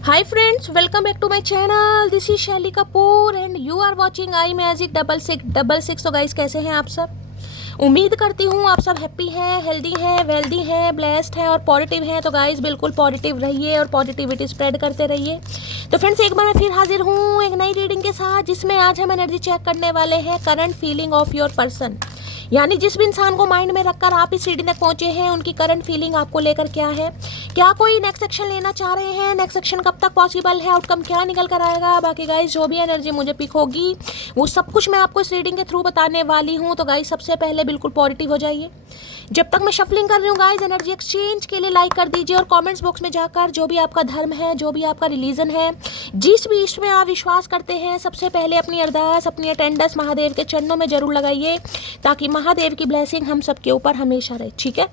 Hi friends, welcome back to my channel. This is Shelly Kapoor and you are watching I magic 6666। तो guys कैसे हैं आप सब? उम्मीद करती हूँ आप सब हैप्पी हैं, हेल्दी हैं, वेल्दी हैं, ब्लेस्ड हैं और पॉजिटिव हैं। तो गाइस बिल्कुल पॉजिटिव रहिए और पॉजिटिविटी स्प्रेड करते रहिए। तो फ्रेंड्स एक बार मैं फिर हाजिर हूँ एक नई रीडिंग के साथ, जिसमें आज हम एनर्जी चेक करने वाले हैं current feeling of your person. यानी जिस भी इंसान को माइंड में रखकर आप इस रीडिंग तक पहुंचे हैं, उनकी करंट फीलिंग आपको लेकर क्या है, क्या कोई नेक्स्ट एक्शन लेना चाह रहे हैं, नेक्स्ट एक्शन कब तक पॉसिबल है, आउटकम क्या निकल कर आएगा। बाकी गाइस जो भी एनर्जी मुझे पिक होगी वो सब कुछ मैं आपको इस रीडिंग के थ्रू बताने वाली हूँ। तो गाइस सबसे पहले बिल्कुल पॉजिटिव हो जाइए। जब तक मैं शफलिंग कर रही हूँ गाइस, एनर्जी एक्सचेंज के लिए लाइक कर दीजिए और कमेंट्स बॉक्स में जाकर जो भी आपका धर्म है, जो भी आपका रिलीजन है, जिस भी इष्ट में आप विश्वास करते हैं, सबसे पहले अपनी अरदास, अपनी अटेंडेंस महादेव के चरणों में जरूर लगाइए, ताकि महादेव की ब्लेसिंग हम सबके ऊपर हमेशा रहे। ठीक है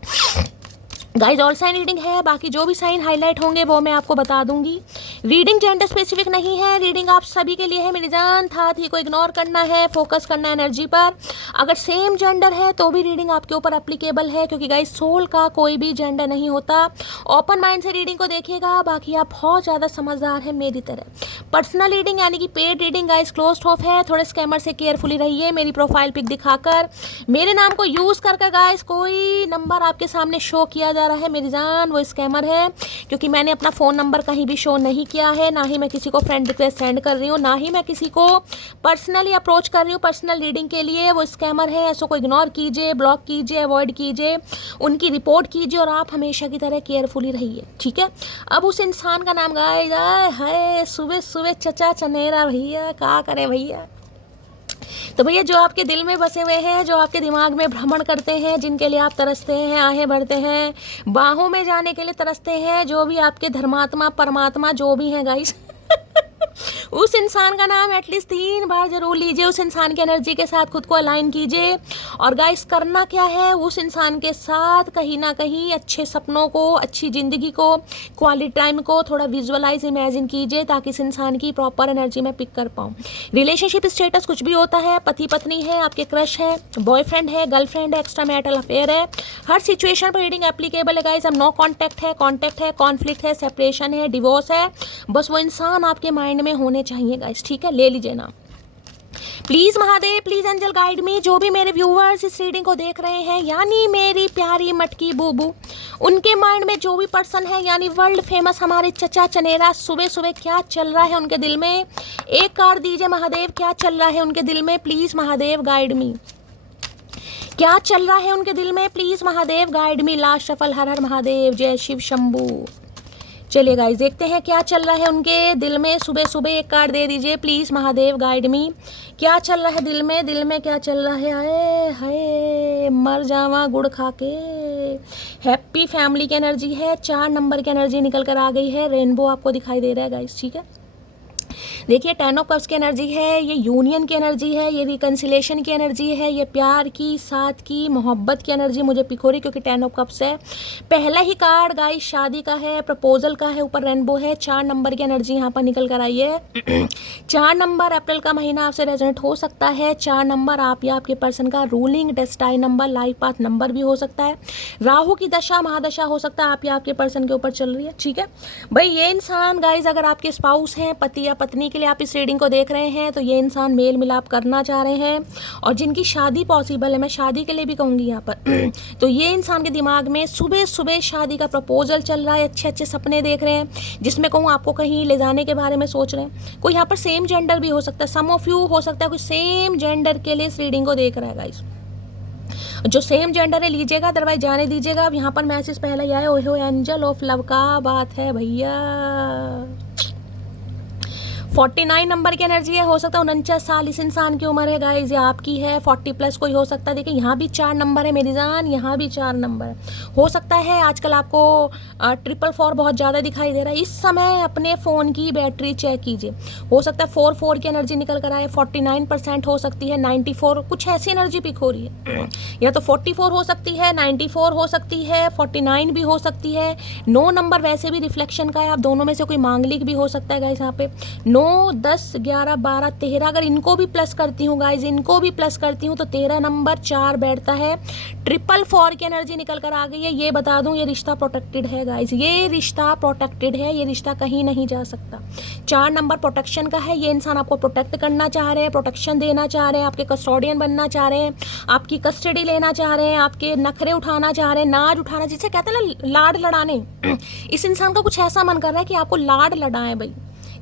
गाइज, ऑल साइन रीडिंग है, बाकी जो भी साइन हाईलाइट होंगे वो मैं आपको बता दूंगी। रीडिंग जेंडर स्पेसिफिक नहीं है, रीडिंग आप सभी के लिए है। मेरी जान था थी को इग्नोर करना है, फोकस करना है एनर्जी पर। अगर सेम जेंडर है तो भी रीडिंग आपके ऊपर एप्लीकेबल है, क्योंकि गाइज सोल का कोई भी जेंडर नहीं होता। ओपन माइंड से रीडिंग को देखिएगा। बाकी आप बहुत ज़्यादा समझदार हैं मेरी तरह। पर्सनल रीडिंग यानी कि paid reading guys closed of है। थोड़े स्कैमर से केयरफुली रहिए। मेरी प्रोफाइल पिक दिखाकर मेरे नाम को यूज़ कर गाइज कोई नंबर आपके सामने शो किया जा रहा है मेरी जान, वो स्कैमर है। क्योंकि मैंने अपना फ़ोन नंबर कहीं भी शो नहीं किया है, ना ही मैं किसी को फ्रेंड रिक्वेस्ट सेंड कर रही हूँ, ना ही मैं किसी को पर्सनली अप्रोच कर रही हूँ पर्सनल रीडिंग के लिए। वो स्कैमर है, ऐसो को इग्नोर कीजिए, ब्लॉक कीजिए, अवॉइड कीजिए, उनकी रिपोर्ट कीजिए और आप हमेशा की तरह केयरफुली रहिए। ठीक है, अब उस इंसान का नाम गाइस है सुबह सुबह चचा चनेरा भैया, क्या करें भैया। तो भैया जो आपके दिल में बसे हुए हैं, जो आपके दिमाग में भ्रमण करते हैं, जिनके लिए आप तरसते हैं, आहें भरते हैं, बाहों में जाने के लिए तरसते हैं, जो भी आपके धर्मात्मा परमात्मा जो भी हैं गाइस उस इंसान का नाम एटलीस्ट 3 बार जरूर लीजिए। उस इंसान की एनर्जी के साथ खुद को अलाइन कीजिए। और गाइस करना क्या है, उस इंसान के साथ कहीं ना कहीं अच्छे सपनों को, अच्छी ज़िंदगी को, क्वालिटी टाइम को थोड़ा विजुअलाइज इमेजिन कीजिए, ताकि इस इंसान की प्रॉपर एनर्जी में पिक कर पाऊँ। रिलेशनशिप स्टेटस कुछ भी होता है, पति पत्नी है, आपके क्रश है, बॉयफ्रेंड है, गर्लफ्रेंड है, एक्स्ट्रा मैरिटल अफेयर है, हर सिचुएशन पर रीडिंग एप्लीकेबल है गाइस। अब नो कॉन्टैक्ट है, कॉन्टैक्ट है, कॉन्फ्लिक्ट है, सेपरेशन है, डिवोर्स है, बस वो इंसान आपके माइंड में होने चाहिए गाइस। ठीक है, ले लीजिए ना। Please Mahadev, please angel guide me. जो भी मेरे व्यूअर्स इस रीडिंग को देख रहे हैं, यानी मेरी प्यारी मटकी बूबू, उनके माइंड में जो भी पर्सन है, यानी वर्ल्ड फेमस हमारे चचा चनेरा, सुबह सुबह क्या चल रहा है उनके दिल में, एक कार्ड दीजिए महादेव। क्या चल रहा है उनके दिल में, प्लीज़ महादेव गाइड मी। क्या चल रहा है उनके दिल में, please Mahadev guide me. Last shuffle, Har Har Mahadev, जय शिव शंभू। चलिए गाइस देखते हैं क्या चल रहा है उनके दिल में। सुबह सुबह एक कार्ड दे दीजिए प्लीज़ महादेव गाइड मी। क्या चल रहा है दिल में, दिल में क्या चल रहा है। आए हाय मर जावा गुड़ खा के। हैप्पी फैमिली की एनर्जी है, 4 नंबर की एनर्जी निकल कर आ गई है। रेनबो आपको दिखाई दे रहा है गाइस। ठीक है, देखिए 10 ऑफ कप्स की एनर्जी है, ये यूनियन की एनर्जी है, ये रिकन्सिलेशन की एनर्जी है, ये प्यार की, साथ की, मोहब्बत की एनर्जी मुझे पिक हो रही, क्योंकि 10 ऑफ कप्स है। पहला ही कार्ड गाइस शादी का है, प्रपोजल का है, ऊपर रेनबो है। 4 नंबर की एनर्जी यहाँ पर निकल कर आई है। 4 नंबर अप्रैल का महीना आपसे रेजोनेट हो सकता है। 4 नंबर आप या आपके पर्सन का ruling destined number, life path number भी हो सकता है। राहु की दशा महादशा हो सकता है आप या आपके पर्सन के ऊपर चल रही है। ठीक है भाई, ये इंसान गाइस अगर आपके स्पाउस हैं, पति या पत्नी के लिए आप इस रीडिंग को देख रहे हैं, तो ये इंसान मेल मिलाप करना चाह रहे हैं और जिनकी शादी पॉसिबल है, मैं शादी के लिए भी कहूँगी यहाँ पर तो ये इंसान के दिमाग में सुबह सुबह शादी का प्रपोजल चल रहा है, अच्छे अच्छे सपने देख रहे हैं, जिसमें कहूँ आपको कहीं ले जाने के बारे में सोच रहे हैं। कोई यहाँ पर सेम जेंडर भी हो सकता है, सम ऑफ यू हो सकता है कोई सेम जेंडर के लिए इस रीडिंग को देख रहा है गाइस। जो सेम जेंडर है लीजिएगा, अदरवाइज जाने दीजिएगा। अब यहाँ पर मैसेज पहला ही आया, ओहो एंजल ऑफ लव का बात है भैया। 49 नंबर की एनर्जी है, हो सकता है 49 साल इस इंसान की उम्र है गाइज, या आपकी है। 40 प्लस कोई हो सकता है। देखिए यहाँ भी 4 नंबर है मेरी जान, यहाँ भी 4 नंबर है। हो सकता है आजकल आपको 444 बहुत ज़्यादा दिखाई दे रहा है। इस समय अपने फ़ोन की बैटरी चेक कीजिए, हो सकता है 44 की एनर्जी निकल कर आए। 49% हो सकती है, 94 कुछ ऐसी एनर्जी पिक हो रही है। या तो 44 हो सकती है, 94 हो सकती है, 49 भी हो सकती है। 9 नंबर वैसे भी रिफ्लेक्शन का है, आप दोनों में से कोई मांगलिक भी हो सकता है गाइस। यहाँ पे 9 9, 10, 11, 12, 13 अगर इनको भी प्लस करती हूँ गाइज, इनको भी प्लस करती हूँ तो 13 नंबर 4 बैठता है। 444 की एनर्जी निकल कर आ गई है। ये बता दूँ, ये रिश्ता प्रोटेक्टेड है गाइज, ये रिश्ता प्रोटेक्टेड है, ये रिश्ता कहीं नहीं जा सकता। 4 नंबर प्रोटेक्शन का है। ये इंसान आपको प्रोटेक्ट करना चाह रहे हैं, प्रोटेक्शन देना चाह रहे हैं, आपके कस्टोडियन बनना चाह रहे हैं, आपकी कस्टडी लेना चाह रहे हैं, आपके नखरे उठाना चाह रहे हैं, नाज उठाना, जिसे कहते हैं ना लाड लड़ाने। इस इंसान का कुछ ऐसा मन कर रहा है कि आपको लाड लड़ाएं भाई,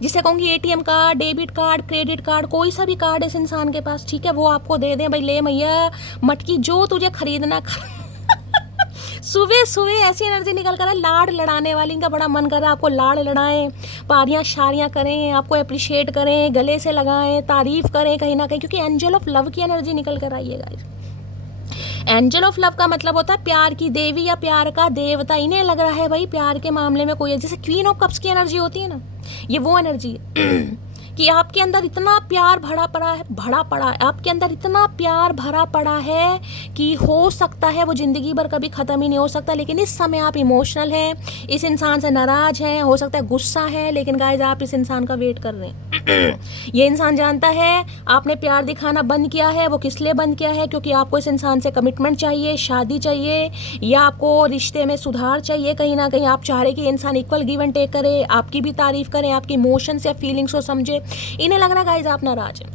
जिसे कहूँगी ATM card, debit card, credit card, कोई सा भी कार्ड इस इंसान के पास, ठीक है, वो आपको दे दें भाई, ले मैया मटकी जो तुझे खरीदना सुबह सुबह ऐसी एनर्जी निकल कर है लाड लड़ाने वाली। इनका बड़ा मन कर रहा है आपको लाड लड़ाएं, पारियां शारियां करें, आपको अप्रिशिएट करें, गले से लगाएं, तारीफ करें कहीं ना कहीं, क्योंकि एंजल ऑफ लव की एनर्जी निकल कर आई है गाइस। एंजल ऑफ लव का मतलब होता है प्यार की देवी या प्यार का देवता। इन्हें लग रहा है भाई प्यार के मामले में कोई है, जैसे क्वीन ऑफ कप्स की एनर्जी होती है ना, ये वो एनर्जी है कि आपके अंदर इतना प्यार भरा पड़ा है, आपके अंदर इतना प्यार भरा पड़ा है कि हो सकता है वो ज़िंदगी भर कभी ख़त्म ही नहीं हो सकता। लेकिन इस समय आप इमोशनल हैं, इस इंसान से नाराज़ हैं, हो सकता है गुस्सा है, लेकिन गाइस आप इस इंसान का वेट कर रहे हैं। ये इंसान जानता है आपने प्यार दिखाना बंद किया है। वो किस लिए बंद किया है? क्योंकि आपको इस इंसान से कमिटमेंट चाहिए, शादी चाहिए, या आपको रिश्ते में सुधार चाहिए। कहीं ना कहीं आप चाह रहे कि इंसान इक्वल गिव एंड टेक करे, आपकी भी तारीफ करें, आपकी इमोशंस या फीलिंग्स को समझे। इन्हें लग रहा है गाइस आप नाराज हैं,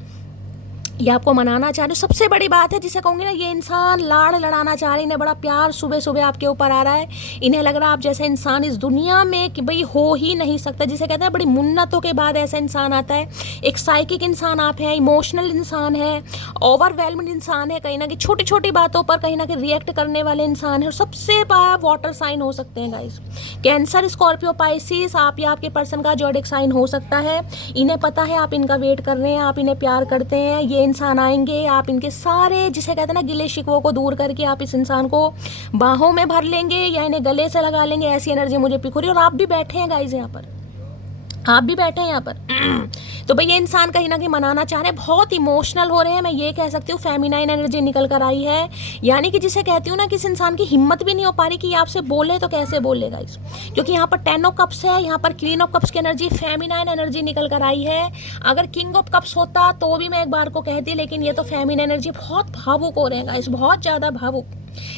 ये आपको मनाना चाह रहे हो। सबसे बड़ी बात है जिसे कहूँगी ना, ये इंसान लाड़ लड़ाना चाह रहे हैं, इन्हें बड़ा प्यार सुबह सुबह आपके ऊपर आ रहा है। इन्हें लग रहा है आप जैसे इंसान इस दुनिया में कि भाई हो ही नहीं सकता। जिसे कहते हैं बड़ी मुन्नतों के बाद ऐसा इंसान आता है। एक साइकिक इंसान आप हैं, इमोशनल इंसान है, ओवरवेलम्ड इंसान है, कहीं ना कहीं छोटी छोटी बातों पर कहीं ना कहीं रिएक्ट करने वाले इंसान है। और सबसे बड़ा वाटर साइन हो सकते हैं गाइस, कैंसर, स्कॉर्पियो, पाइसिस। आप या आपके पर्सन का ज़ोडिएक साइन हो सकता है। इन्हें पता है आप इनका वेट कर रहे हैं, आप इन्हें प्यार करते हैं। ये इंसान आएंगे, आप इनके सारे जिसे कहते हैं ना गिले शिकवों को दूर करके आप इस इंसान को बाहों में भर लेंगे या इन्हें गले से लगा लेंगे। ऐसी एनर्जी मुझे पिक हो रही है। और आप भी बैठे हैं गाइस यहाँ पर, आप भी बैठे हैं यहाँ पर। तो भाई ये इंसान कहीं ना कहीं मनाना चाह रहे हैं, बहुत इमोशनल हो रहे हैं। मैं ये कह सकती हूँ फेमिनाइन एनर्जी निकल कर आई है, यानी कि जिसे कहती हूँ ना कि इस इंसान की हिम्मत भी नहीं हो पा रही कि आपसे बोले तो कैसे बोले गाइस, क्योंकि यहाँ पर 10 ऑफ कप्स है, यहाँ पर क्वीन ऑफ कप्स की एनर्जी, फेमिनाइन एनर्जी निकल कर आई है। अगर किंग ऑफ कप्स होता तो भी मैं एक बार को कहती, लेकिन ये तो फेमिनाइन एनर्जी। बहुत भावुक हो रहे हैं गाइस, बहुत ज़्यादा भावुक।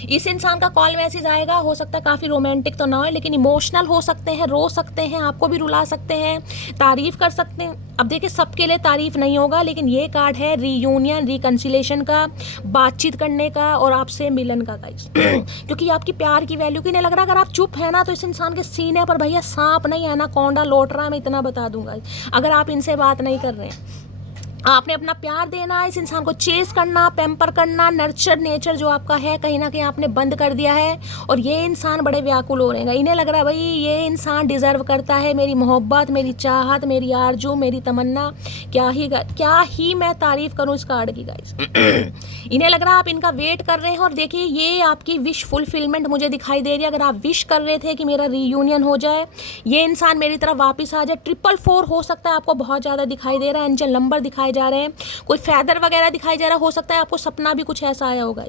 इस इंसान का कॉल मैसेज आएगा, हो सकता है काफ़ी रोमांटिक तो ना हो, लेकिन इमोशनल हो सकते हैं, रो सकते हैं, आपको भी रुला सकते हैं, तारीफ कर सकते हैं। अब देखिए सबके लिए तारीफ नहीं होगा, लेकिन ये कार्ड है रीयूनियन, रिकन्सिलेशन का, बातचीत करने का और आपसे मिलन का गाइस। क्योंकि आपकी प्यार की वैल्यू की नहीं लग रहा। अगर आप चुप है ना तो इस इंसान के सीने पर भैया सांप नहीं है ना कौंडा लौट रहा, मैं इतना बता दूंगा। अगर आप इनसे बात नहीं कर रहे हैं, आपने अपना प्यार देना, इस इंसान को चेस करना, पैम्पर करना, नर्चर नेचर जो आपका है कहीं ना कहीं आपने बंद कर दिया है। और ये इंसान बड़े व्याकुल हो रहे हैं। इन्हें लग रहा है भाई ये इंसान डिज़र्व करता है मेरी मोहब्बत, मेरी चाहत, मेरी आरजू, मेरी तमन्ना। क्या ही मैं तारीफ करूं इस कार्ड की गाइस। इन्हें लग रहा है आप इनका वेट कर रहे हैं। और देखिए ये आपकी विश फुलफिलमेंट मुझे दिखाई दे रही है। अगर आप विश कर रहे थे कि मेरा रीयूनियन हो जाए, ये इंसान मेरी तरफ वापस आ जाए। 444 हो सकता है आपको बहुत ज़्यादा दिखाई दे रहा है, एंजल नंबर दिखाई जा रहे हैं, कोई फैदर वगैरह दिखाई जा रहा है। हो सकता है आपको सपना भी कुछ ऐसा आया होगा,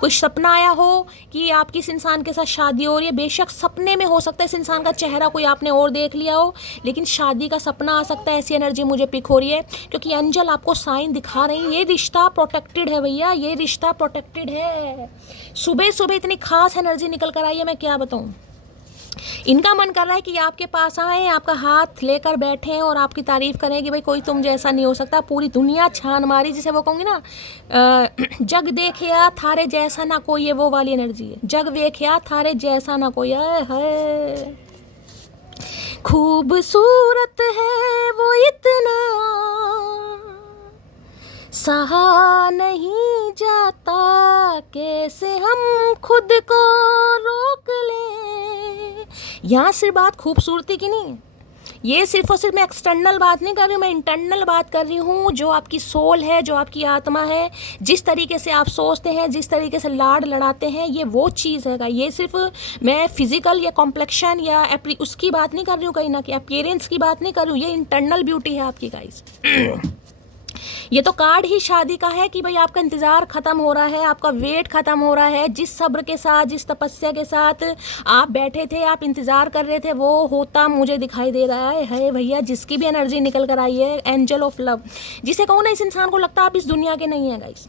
कोई सपना आया हो कि आपकी इस इंसान के साथ शादी हो रही है। बेशक सपने में हो सकता है इस इंसान का चेहरा कोई आपने और देख लिया हो, लेकिन शादी का सपना आ सकता है। ऐसी एनर्जी मुझे पिक हो रही है, क्योंकि एंजल आपको साइन दिखा रही है। ये रिश्ता प्रोटेक्टेड है भैया, ये रिश्ता प्रोटेक्टेड है। सुबह सुबह इतनी खास एनर्जी निकल कर आई है, मैं क्या बताऊँ। इनका मन कर रहा है कि आपके पास आए, आपका हाथ लेकर बैठें और आपकी तारीफ करें कि भाई कोई तुम जैसा नहीं हो सकता। पूरी दुनिया छान मारी, जिसे वो कहूँगी ना, जग देखिया थारे जैसा ना कोई, ये वो वाली एनर्जी है। जग देखिया थारे जैसा ना कोई, है खूबसूरत है वो इतना, सहा नहीं जाता, कैसे हम खुद को रोक लें। यहाँ सिर्फ बात खूबसूरती की नहीं है, ये सिर्फ और सिर्फ मैं एक्सटर्नल बात नहीं कर रही हूँ, मैं इंटरनल बात कर रही हूँ। जो आपकी सोल है, जो आपकी आत्मा है, जिस तरीके से आप सोचते हैं, जिस तरीके से लाड लड़ाते हैं, ये वो चीज़ है। ये सिर्फ मैं फिजिकल या कॉम्प्लेक्शन या उसकी बात नहीं कर रही हूँ, कहीं ना कहीं अपीयरेंस की बात नहीं कर रही हूँ। ये इंटरनल ब्यूटी है आपकी गाइस। ये तो कार्ड ही शादी का है कि भाई आपका इंतज़ार ख़त्म हो रहा है, आपका वेट ख़त्म हो रहा है। जिस सब्र के साथ, जिस तपस्या के साथ आप बैठे थे, आप इंतज़ार कर रहे थे, वो होता मुझे दिखाई दे रहा है भैया। जिसकी भी एनर्जी निकल कर आई है, एंजल ऑफ लव, जिसे कहो ना, इस इंसान को लगता है आप इस दुनिया के नहीं हैं गाइस।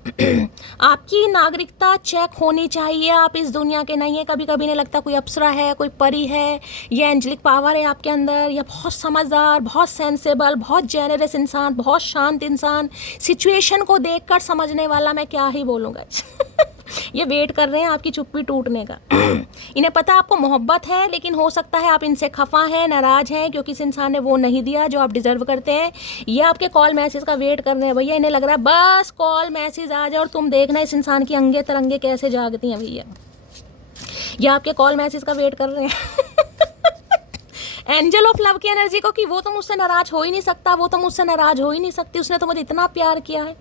आपकी नागरिकता चेक होनी चाहिए, आप इस दुनिया के नहीं हैं। कभी कभी नहीं लगता कोई अप्सरा है, कोई परी है, या एंजलिक पावर है आपके अंदर, या बहुत समझदार, बहुत सेंसेबल, बहुत जेनरस इंसान, बहुत शांत इंसान, सिचुएशन को देखकर समझने वाला। मैं क्या ही बोलूँगा। ये वेट कर रहे हैं आपकी चुप्पी टूटने का। इन्हें पता आपको मोहब्बत है, लेकिन हो सकता है आप इनसे खफा हैं, नाराज हैं, क्योंकि इस इंसान ने वो नहीं दिया जो आप डिजर्व करते हैं। ये आपके कॉल मैसेज का वेट कर रहे हैं भैया। इन्हें लग रहा है बस कॉल मैसेज आ जाए और तुम देखना इस इंसान की अंगे तरंगे कैसे जागती हैं भैया। ये आपके कॉल मैसेज का वेट कर रहे हैं एंजल ऑफ लव की एनर्जी को, कि वो तो मुझसे नाराज हो ही नहीं सकता, वो तो मुझसे नाराज हो ही नहीं सकती, उसने तो मुझे इतना प्यार किया है,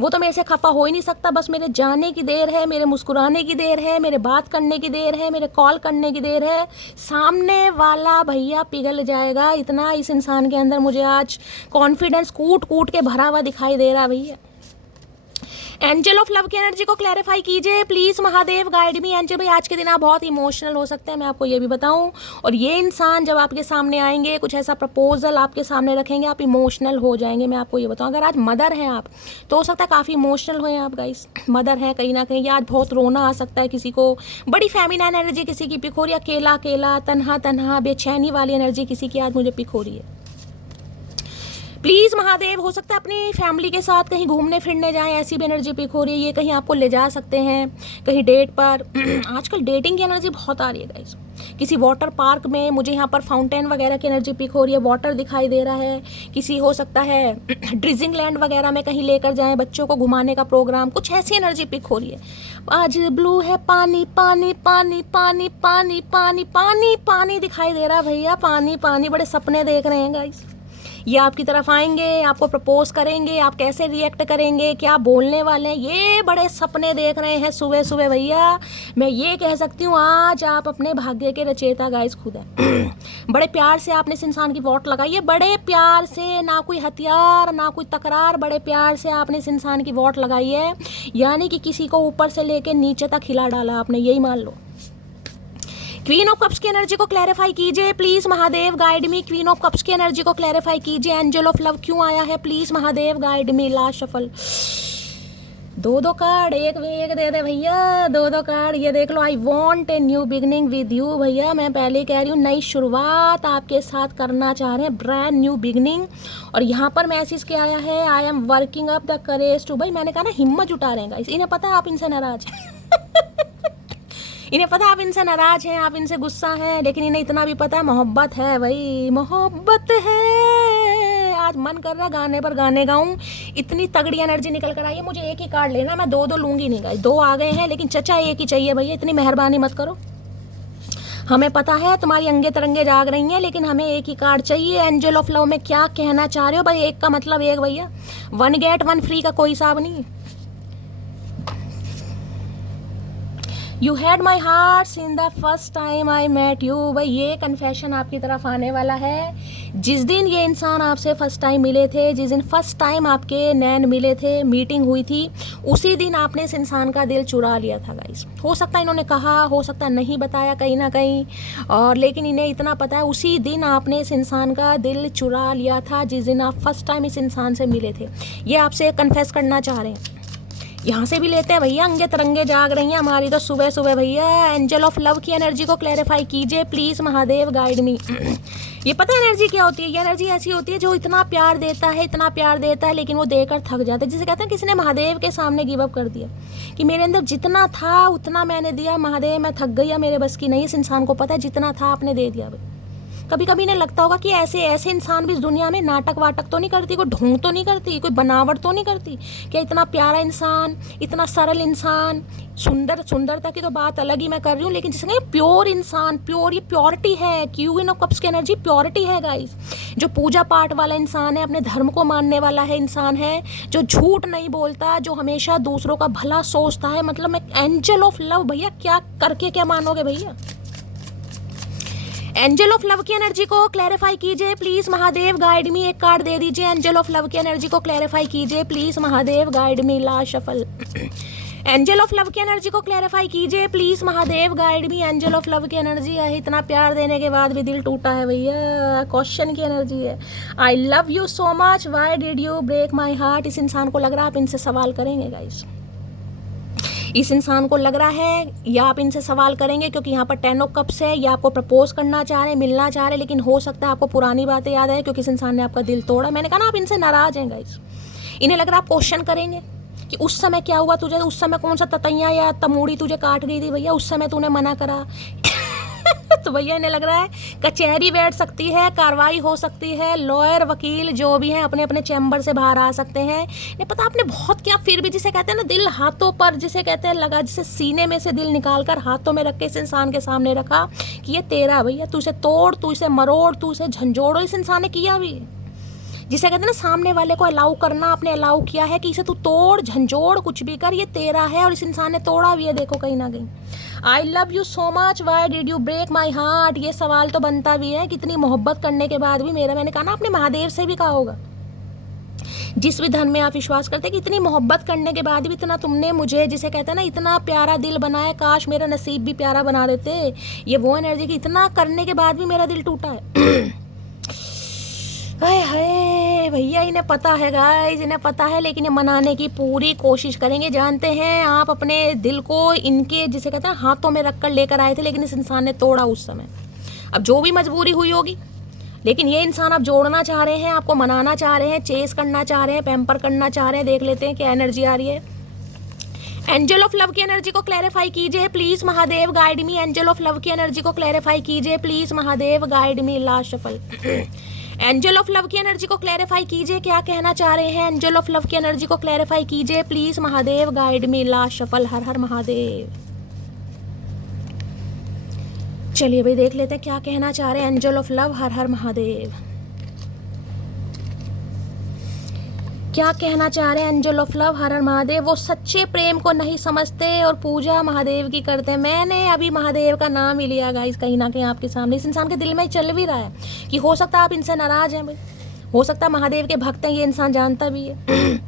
वो तो मेरे से खफा हो ही नहीं सकता। बस मेरे जाने की देर है, मेरे मुस्कुराने की देर है, मेरे बात करने की देर है, मेरे कॉल करने की देर है। सामने वाला भैया पिघल जाएगा। इतना इस इंसान के अंदर मुझे आज कॉन्फिडेंस कूट कूट के भरा हुआ दिखाई दे रहा भैया। एंजल ऑफ लव की एनर्जी को क्लैरिफाई कीजिए please Mahadev, guide me. Angel भाई आज के दिन आप बहुत इमोशनल हो सकते हैं, मैं आपको ये भी बताऊं। और ये इंसान जब आपके सामने आएंगे, कुछ ऐसा प्रपोजल आपके सामने रखेंगे, आप इमोशनल हो जाएंगे। मैं आपको ये बताऊं, अगर आज मदर हैं आप, तो हो सकता है काफ़ी इमोशनल हो आप गाइस। मदर है कहीं ना कहीं, आज बहुत रोना आ सकता है किसी को। बड़ी फेमिनाइन एनर्जी किसी की पिक हो रही है, अकेला अकेला, तन्हा तन्हा, बेचैनी वाली एनर्जी किसी की आज मुझे पिक हो रही है। प्लीज़ महादेव, हो सकता है अपनी फैमिली के साथ कहीं घूमने फिरने जाएं, ऐसी भी एनर्जी पिक हो रही है। ये कहीं आपको ले जा सकते हैं, कहीं डेट पर। आजकल डेटिंग की एनर्जी बहुत आ रही है गाइस। किसी वाटर पार्क में मुझे यहाँ पर फाउंटेन वगैरह की एनर्जी पिक हो रही है, वाटर दिखाई दे रहा है। किसी हो सकता है ड्रिजिंग लैंड वगैरह में कहीं लेकर जाएं, बच्चों को घुमाने का प्रोग्राम, कुछ ऐसी एनर्जी पिक हो रही है। आज ब्लू है, पानी पानी पानी पानी पानी पानी पानी पानी दिखाई दे रहा है भैया, पानी पानी। बड़े सपने देख रहे हैं गाइस। ये आपकी तरफ आएंगे, आपको प्रपोज करेंगे, आप कैसे रिएक्ट करेंगे, क्या बोलने वाले हैं, ये बड़े सपने देख रहे हैं सुबह सुबह भैया। मैं ये कह सकती हूँ आज आप अपने भाग्य के रचयिता गाइस खुद हैं। बड़े प्यार से आपने इस इंसान की वोट लगाई है, बड़े प्यार से, ना कोई हथियार ना कोई तकरार, बड़े प्यार से आपने इस इंसान की वोट लगाई है। यानी कि किसी को ऊपर से लेके नीचे तक हिला डाला आपने, यही मान लो। क्वीन ऑफ कप्स की एनर्जी को क्लैरिफाई कीजिए please Mahadev, guide me. Queen of cups की एनर्जी को क्लैरिफाई कीजिए। एंजल ऑफ लव क्यों आया है please Mahadev, guide me. Last shuffle, दो कार्ड, एक भी एक दे दे भैया, दो कार्ड। ये देख लो, I want a new beginning with you भैया। मैं पहले कह रही हूँ, नई शुरुआत आपके साथ करना चाह रहे हैं, ब्रांड न्यू बिगनिंग। और यहाँ पर मैसेज क्या आया है, I am working up the courage to. भाई मैंने कहा ना, हिम्मत जुटा रहे हैं। इन्हें पता है आप इनसे नाराज हैं इन्हें पता है आप इनसे नाराज हैं, आप इनसे गुस्सा हैं, लेकिन इन्हें इतना भी पता है मोहब्बत है भाई, मोहब्बत है। आज मन कर रहा गाने पर गाने गाऊं, इतनी तगड़ी एनर्जी निकल कर आई है। मुझे एक ही कार्ड लेना, मैं दो लूंगी नहीं गाइस। दो आ गए हैं, लेकिन चचा एक ही चाहिए भैया, इतनी मेहरबानी मत करो। हमें पता है तुम्हारी अंगे तरंगे जाग रही हैं, लेकिन हमें एक ही कार्ड चाहिए। एंजल ऑफ लव में क्या कहना चाह रहे हो भाई? एक का मतलब एक भैया, 1 गेट 1 फ्री का कोई हिसाब नहीं। You had my heart in the first time I met you. भाई ये कन्फेशन आपकी तरफ आने वाला है। जिस दिन ये इंसान आपसे फर्स्ट टाइम मिले थे, जिस दिन फर्स्ट टाइम आपके नैन मिले थे, मीटिंग हुई थी, उसी दिन आपने इस इंसान का दिल चुरा लिया था गाइस। हो सकता है इन्होंने कहा, हो सकता है नहीं बताया कहीं ना कहीं, और लेकिन इन्हें इतना पता है उसी दिन आपने इस इंसान का दिल चुरा लिया था, जिस दिन आप फर्स्ट टाइम इस इंसान से मिले थे। ये आपसे कन्फेस करना चाह रहे हैं। यहाँ से भी लेते हैं भैया, अंगे तरंगे जाग रही हैं हमारी तो सुबह सुबह भैया। एंजल ऑफ लव की एनर्जी को क्लैरिफाई कीजिए प्लीज महादेव, गाइड मी। ये पता है एनर्जी क्या होती है? ये एनर्जी ऐसी होती है जो इतना प्यार देता है, इतना प्यार देता है, लेकिन वो देकर थक जाता है। जिसे कहते हैं किसी ने महादेव के सामने गिव अप कर दिया, कि मेरे अंदर जितना था उतना मैंने दिया, महादेव मैं थक गई, मेरे बस की नहीं। इस इंसान को पता है जितना था आपने दे दिया भाई। कभी कभी इन्हें लगता होगा कि ऐसे इंसान भी इस दुनिया में नाटक वाटक तो नहीं करती, कोई ढोंग तो नहीं करती, कोई बनावट तो नहीं करती। क्या इतना प्यारा इंसान, इतना सरल इंसान, सुंदरता की तो बात अलग ही मैं कर रही हूँ, लेकिन जिसने प्योर इंसान, प्योर, ये प्योरिटी है। क्वीन ऑफ कप्स की एनर्जी प्योरिटी है गाइस। जो पूजा पाठ वाला इंसान है, अपने धर्म को मानने वाला है इंसान है, जो झूठ नहीं बोलता, जो हमेशा दूसरों का भला सोचता है। मतलब मैं एंजल ऑफ लव भैया, क्या करके क्या मानोगे भैया? एंजल ऑफ लव की एनर्जी को क्लैरिफाई कीजिए प्लीज महादेव, गाइड मी। एक कार्ड दे दीजिए, एंजल ऑफ लव की एनर्जी को क्लैरिफाई कीजिए please Mahadev, guide me. Last shuffle. Angel of love की एनर्जी को क्लैरिफाई कीजिए please Mahadev, guide me. Angel of love की एनर्जी है, इतना प्यार देने के बाद भी दिल टूटा है भैया। क्वेश्चन की एनर्जी है, I love you so much, why did you break my heart. इस इंसान को लग रहा है आप इनसे सवाल करेंगे गाइस, इस इंसान को लग रहा है या आप इनसे सवाल करेंगे, क्योंकि यहाँ पर 10 ऑफ कप्स है, या आपको प्रपोज करना चाह रहे हैं, मिलना चाह रहे हैं, लेकिन हो सकता है आपको पुरानी बातें याद है क्योंकि इस इंसान ने आपका दिल तोड़ा। मैंने कहा ना आप इनसे नाराज हैं गाइस। इन्हें लग रहा है आप क्वेश्चन करेंगे कि उस समय क्या हुआ तुझे, उस समय कौन सा ततैया या तमूड़ी तुझे काट गई थी भैया, उस समय तूने मना करा। तो भैया इन्हें लग रहा है कचहरी बैठ सकती है, कार्रवाई हो सकती है, लॉयर वकील जो भी हैं अपने अपने चैम्बर से बाहर आ सकते हैं। नहीं पता आपने बहुत क्या, फिर भी जिसे कहते हैं ना दिल हाथों पर, जिसे कहते हैं लगा, जिसे सीने में से दिल निकाल कर हाथों में रख के इस इंसान के सामने रखा कि ये तेरा भैया, तू इसे तोड़, तू इसे मरोड़, तू इसे झंझोड़ो। इस इंसान ने किया भी, जिसे कहते हैं ना सामने वाले को अलाउ करना, आपने अलाउ किया है कि इसे तू तोड़ झंझोड़ कुछ भी कर, ये तेरा है। और इस इंसान ने तोड़ा भी है, देखो कहीं ना कहीं। I love you so much, why did you break my heart. ये सवाल तो बनता भी है, कितनी मोहब्बत करने के बाद भी मैंने कहा ना आपने महादेव से भी कहा होगा, जिस भी धर्म में आप विश्वास करते हैं, कि इतनी मोहब्बत करने के बाद भी इतना तुमने मुझे, जिसे कहते हैं ना इतना प्यारा दिल बनाया, काश मेरा नसीब भी प्यारा बना देते। ये वो एनर्जी की इतना करने के बाद भी मेरा दिल टूटा है। हाय हाय भैया, इन्हें पता है गाइस, इन्हें पता है, लेकिन ये मनाने की पूरी कोशिश करेंगे। जानते हैं आप अपने दिल को इनके, जिसे कहते हैं हाथों में रख कर लेकर आए थे, लेकिन इस इंसान ने तोड़ा उस समय। अब जो भी मजबूरी हुई होगी, लेकिन ये इंसान आप जोड़ना चाह रहे हैं, आपको मनाना चाह रहे हैं, चेस करना चाह रहे हैं, पैम्पर करना चाह रहे हैं। देख लेते हैं क्या एनर्जी आ रही है। एंजल ऑफ लव की एनर्जी को क्लैरिफाई कीजिए please Mahadev, guide me. Angel of love की एनर्जी को क्लैरिफाई कीजिए please Mahadev, guide me. Last shuffle. Angel of love की एनर्जी को क्लैरिफाई कीजिए, क्या कहना चाह रहे हैं। एंजल ऑफ लव की एनर्जी को क्लैरिफाई कीजिए please Mahadev, guide me. Last shuffle. Har Har Mahadev. चलिए भाई देख लेते हैं क्या कहना चाह रहे हैं एंजल ऑफ लव। हर हर महादेव। क्या कहना चाह रहे हैं एंजल ऑफ लव। हर हर महादेव। वो सच्चे प्रेम को नहीं समझते और पूजा महादेव की करते हैं। मैंने अभी महादेव का नाम ही लिया गाइस, कहीं ना कहीं आपके सामने। इस इंसान के दिल में चल भी रहा है कि हो सकता है आप इनसे नाराज हैं भाई, हो सकता है महादेव के भक्त हैं, ये इंसान जानता भी है।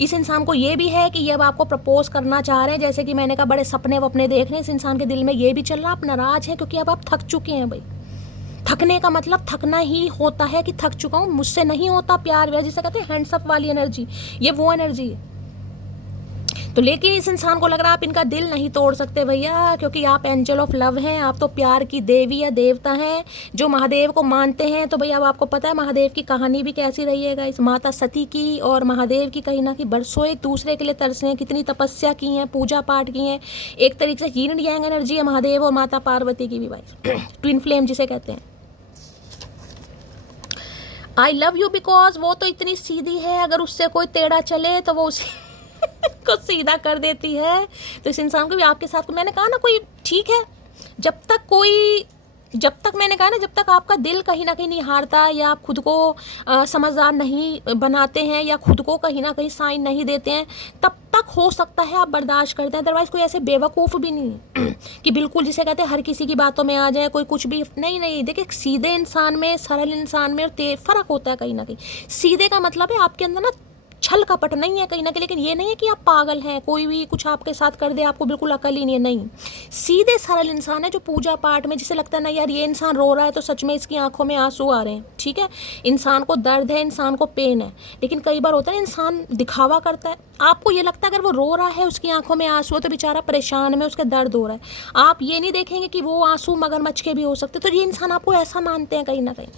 इस इंसान को ये भी है कि ये अब आपको प्रपोज करना चाह रहे हैं, जैसे कि मैंने कहा बड़े सपने वपने देख रहे हैं। इस इंसान के दिल में ये भी चल रहा है आप नाराज हैं, क्योंकि अब आप थक चुके हैं भाई। थकने का मतलब थकना ही होता है कि थक चुका हूँ, मुझसे नहीं होता प्यार व्यार, जिसे कहते हैं हैंड्सअप वाली एनर्जी, ये वो एनर्जी है। तो लेकिन इस इंसान को लग रहा है आप इनका दिल नहीं तोड़ सकते भैया, क्योंकि आप एंजल ऑफ लव हैं, आप तो प्यार की देवी या देवता हैं जो महादेव को मानते हैं। तो भैया अब आपको पता है महादेव की कहानी भी कैसी रही है इस माता सती की और महादेव की, कहीं ना कहीं बरसों एक दूसरे के लिए तरसे हैं, कितनी तपस्या की है, पूजा पाठ की है। एक तरीके से यिन यांग एनर्जी है महादेव और माता पार्वती की भी भाई, ट्विन फ्लेम जिसे कहते हैं। आई लव यू बिकॉज वो तो इतनी सीधी है, अगर उससे कोई टेढ़ा चले तो वो उसी को सीधा कर देती है। तो इस इंसान को भी आपके साथ, मैंने कहा ना कोई ठीक है, जब तक मैंने कहा ना, जब तक आपका दिल कहीं ना कहीं नहीं हारता या आप खुद को समझदार नहीं बनाते हैं या खुद को कहीं ना कहीं साइन नहीं देते हैं, तब तक हो सकता है आप बर्दाश्त करते हैं। अदरवाइज कोई ऐसे बेवकूफ़ भी नहीं है कि बिल्कुल जिसे कहते हैं हर किसी की बातों में आ जाए, कोई कुछ भी नहीं। देखिए सीधे इंसान में, सरल इंसान में फ़र्क होता है कहीं ना कहीं। सीधे का मतलब है आपके अंदर ना छल कपट नहीं है कहीं ना कहीं, लेकिन ये नहीं है कि आप पागल हैं, कोई भी कुछ आपके साथ कर दे आपको बिल्कुल अकल ही नहीं है, नहीं। सीधे सरल इंसान है जो पूजा पाठ में जिसे लगता है ना यार ये इंसान रो रहा है तो सच में इसकी आंखों में आंसू आ रहे हैं, ठीक है, इंसान को दर्द है, इंसान को पेन है। लेकिन कई बार होता है इंसान दिखावा करता है, आपको ये लगता है अगर वो रो रहा है उसकी आंखों में आंसू है तो बेचारा परेशान में उसके दर्द हो रहा है। आप ये नहीं देखेंगे कि वो आंसू मगरमच्छ के भी हो सकते। तो ये इंसान आपको ऐसा मानते हैं कहीं ना कहीं